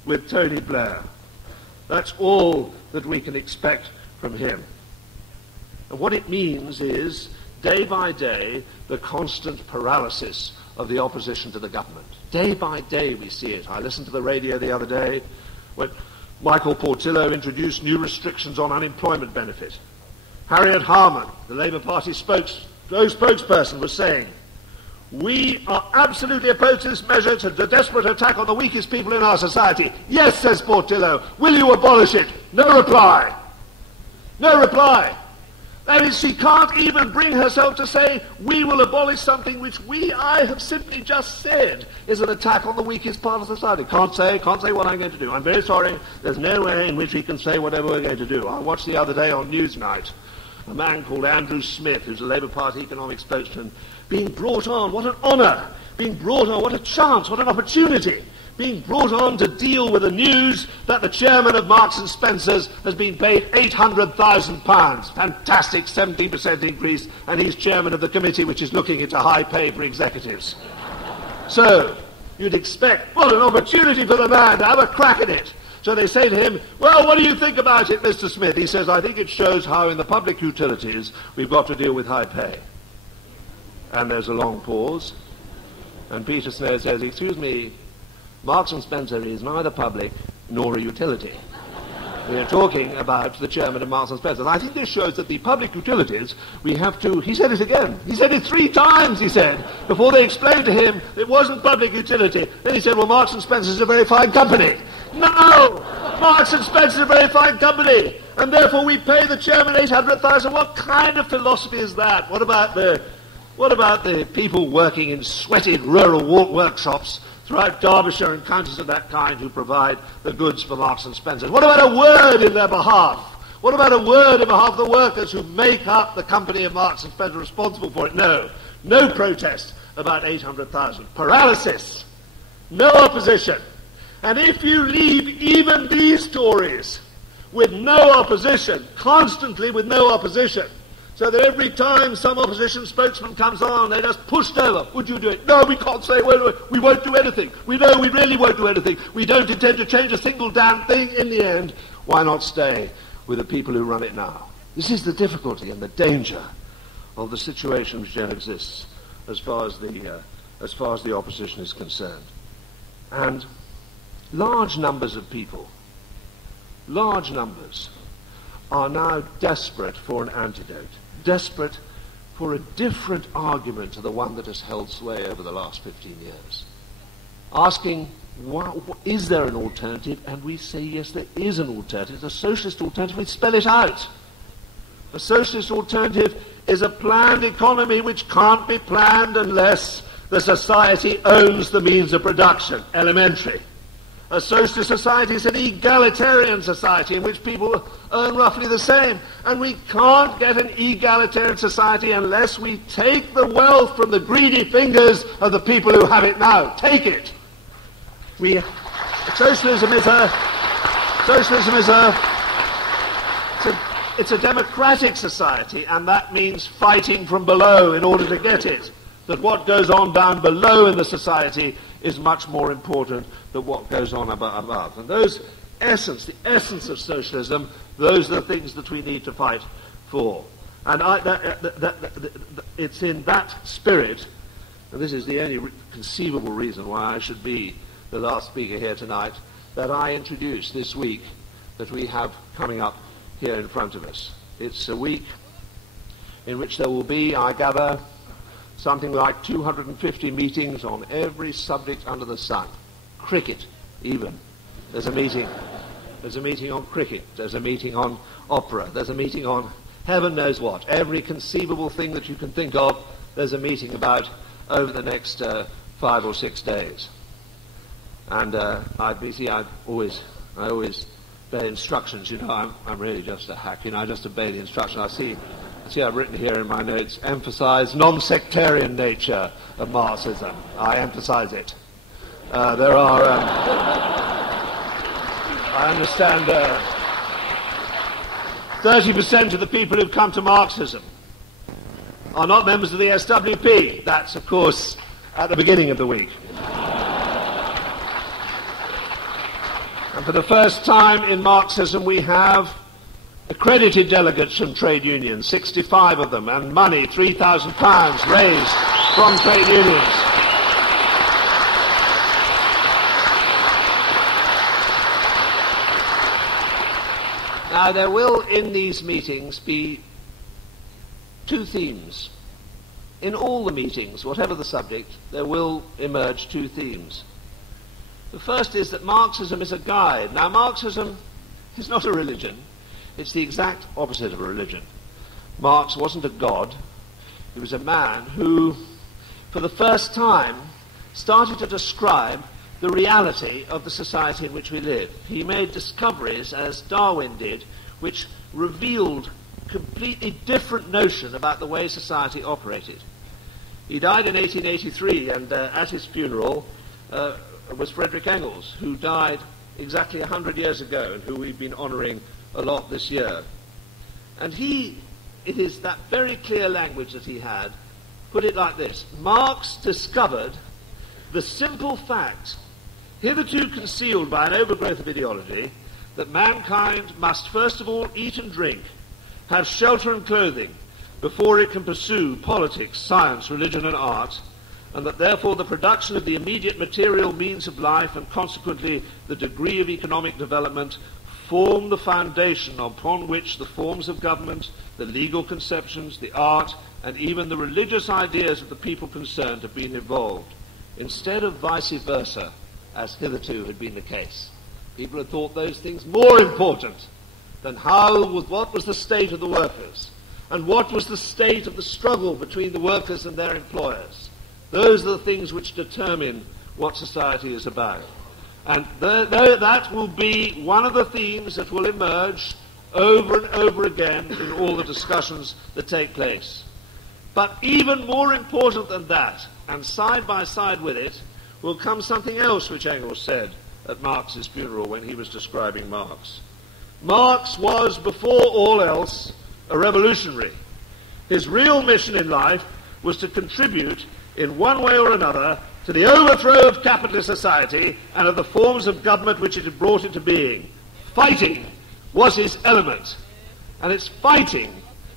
with Tony Blair. That's all that we can expect from him. And what it means is, day by day, the constant paralysis of the opposition to the government. Day by day we see it. I listened to the radio the other day when Michael Portillo introduced new restrictions on unemployment benefit. Harriet Harman, the Labour Party spokesperson, was saying, "We are absolutely opposed to this measure. It's a desperate attack on the weakest people in our society." "Yes," says Portillo. "Will you abolish it?" No reply. No reply. That is, she can't even bring herself to say, we will abolish something which I have simply just said is an attack on the weakest part of society. Can't say what I'm going to do. I'm very sorry. There's no way in which we can say whatever we're going to do. I watched the other day on Newsnight a man called Andrew Smith, who's a Labour Party economic spokesman, being brought on. What an honour. Being brought on. What a chance. What an opportunity. Being brought on to deal with the news that the chairman of Marks and Spencer's has been paid £800,000. Fantastic 17% increase, and he's chairman of the committee which is looking into high pay for executives. So, you'd expect, what an opportunity for the man to have a crack at it. So they say to him, "Well, what do you think about it, Mr. Smith?" He says, "I think it shows how in the public utilities we've got to deal with high pay." And there's a long pause, and Peter Snow says, "Excuse me, Marks and Spencer is neither public nor a utility. We are talking about the chairman of Marks and Spencer." And I think this shows that the public utilities, we have to... He said it again. He said it 3 times, he said, before they explained to him it wasn't public utility. Then he said, "Well, Marks and Spencer is a very fine company." No! Marks and Spencer is a very fine company, and therefore we pay the chairman $800,000. What kind of philosophy is that? What about the people working in sweated rural workshops throughout Derbyshire and counties of that kind who provide the goods for Marks and Spencer? What about a word in their behalf? What about a word in behalf of the workers who make up the company of Marks and Spencer responsible for it? No. No protest about 800,000. Paralysis. No opposition. And if you leave even these Tories with no opposition, constantly with no opposition, so that every time some opposition spokesman comes on, they're just pushed over. "Would you do it?" "No, we can't say we won't do anything. We know we really won't do anything. We don't intend to change a single damn thing in the end." Why not stay with the people who run it now? This is the difficulty and the danger of the situation which now exists as far as the opposition is concerned. And large numbers of people, large numbers, are now desperate for an antidote, desperate for a different argument to the one that has held sway over the last 15 years. Asking, is there an alternative? And we say, yes, there is an alternative. A socialist alternative, we spell it out. A socialist alternative is a planned economy which can't be planned unless the society owns the means of production. Elementary. A socialist society is an egalitarian society in which people earn roughly the same. And we can't get an egalitarian society unless we take the wealth from the greedy fingers of the people who have it now. Take it. Socialism is it's a democratic society, and that means fighting from below in order to get it. That what goes on down below in the society is much more important than what goes on above. And the essence of socialism, those are the things that we need to fight for. And it's in that spirit, and this is the only conceivable reason why I should be the last speaker here tonight, that I introduce this week that we have coming up here in front of us. It's a week in which there will be, I gather, something like 250 meetings on every subject under the sun. Cricket, even. There's a meeting. There's a meeting on cricket. There's a meeting on opera. There's a meeting on heaven knows what. Every conceivable thing that you can think of, there's a meeting about over the next 5 or 6 days. And I always obey instructions. You know, I'm really just a hack. You know, I just obey the instructions. I see I've written here in my notes, emphasize non-sectarian nature of Marxism. I emphasize it. There are, I understand, 30% of the people who've come to Marxism are not members of the SWP. That's, of course, at the beginning of the week. And for the first time in Marxism, we have accredited delegates from trade unions, 65 of them, and money, £3,000 raised from trade unions. Now, there will, in these meetings, be 2 themes. In all the meetings, whatever the subject, there will emerge 2 themes. The first is that Marxism is a guide. Now, Marxism is not a religion. It's the exact opposite of a religion. Marx wasn't a god. He was a man who, for the first time, started to describe the reality of the society in which we live. He made discoveries, as Darwin did, which revealed a completely different notion about the way society operated. He died in 1883, and at his funeral was Frederick Engels, who died exactly 100 years ago and who we've been honouring a lot this year. And it is that very clear language that he had, put it like this: Marx discovered the simple fact, hitherto concealed by an overgrowth of ideology, that mankind must first of all eat and drink, have shelter and clothing, before it can pursue politics, science, religion and art, and that therefore the production of the immediate material means of life and consequently the degree of economic development form the foundation upon which the forms of government, the legal conceptions, the art, and even the religious ideas of the people concerned have been evolved, instead of vice versa, as hitherto had been the case. People had thought those things more important than what was the state of the workers, and what was the state of the struggle between the workers and their employers. Those are the things which determine what society is about. And that will be one of the themes that will emerge over and over again in all the discussions that take place. But even more important than that, and side by side with it, will come something else which Engels said at Marx's funeral when he was describing Marx. Marx was, before all else, a revolutionary. His real mission in life was to contribute in one way or another to the overthrow of capitalist society and of the forms of government which it had brought into being. Fighting was his element. And it's fighting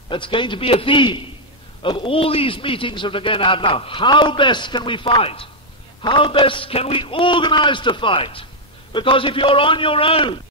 that's going to be a theme of all these meetings that we're going to have now. How best can we fight? How best can we organize to fight? Because if you're on your own,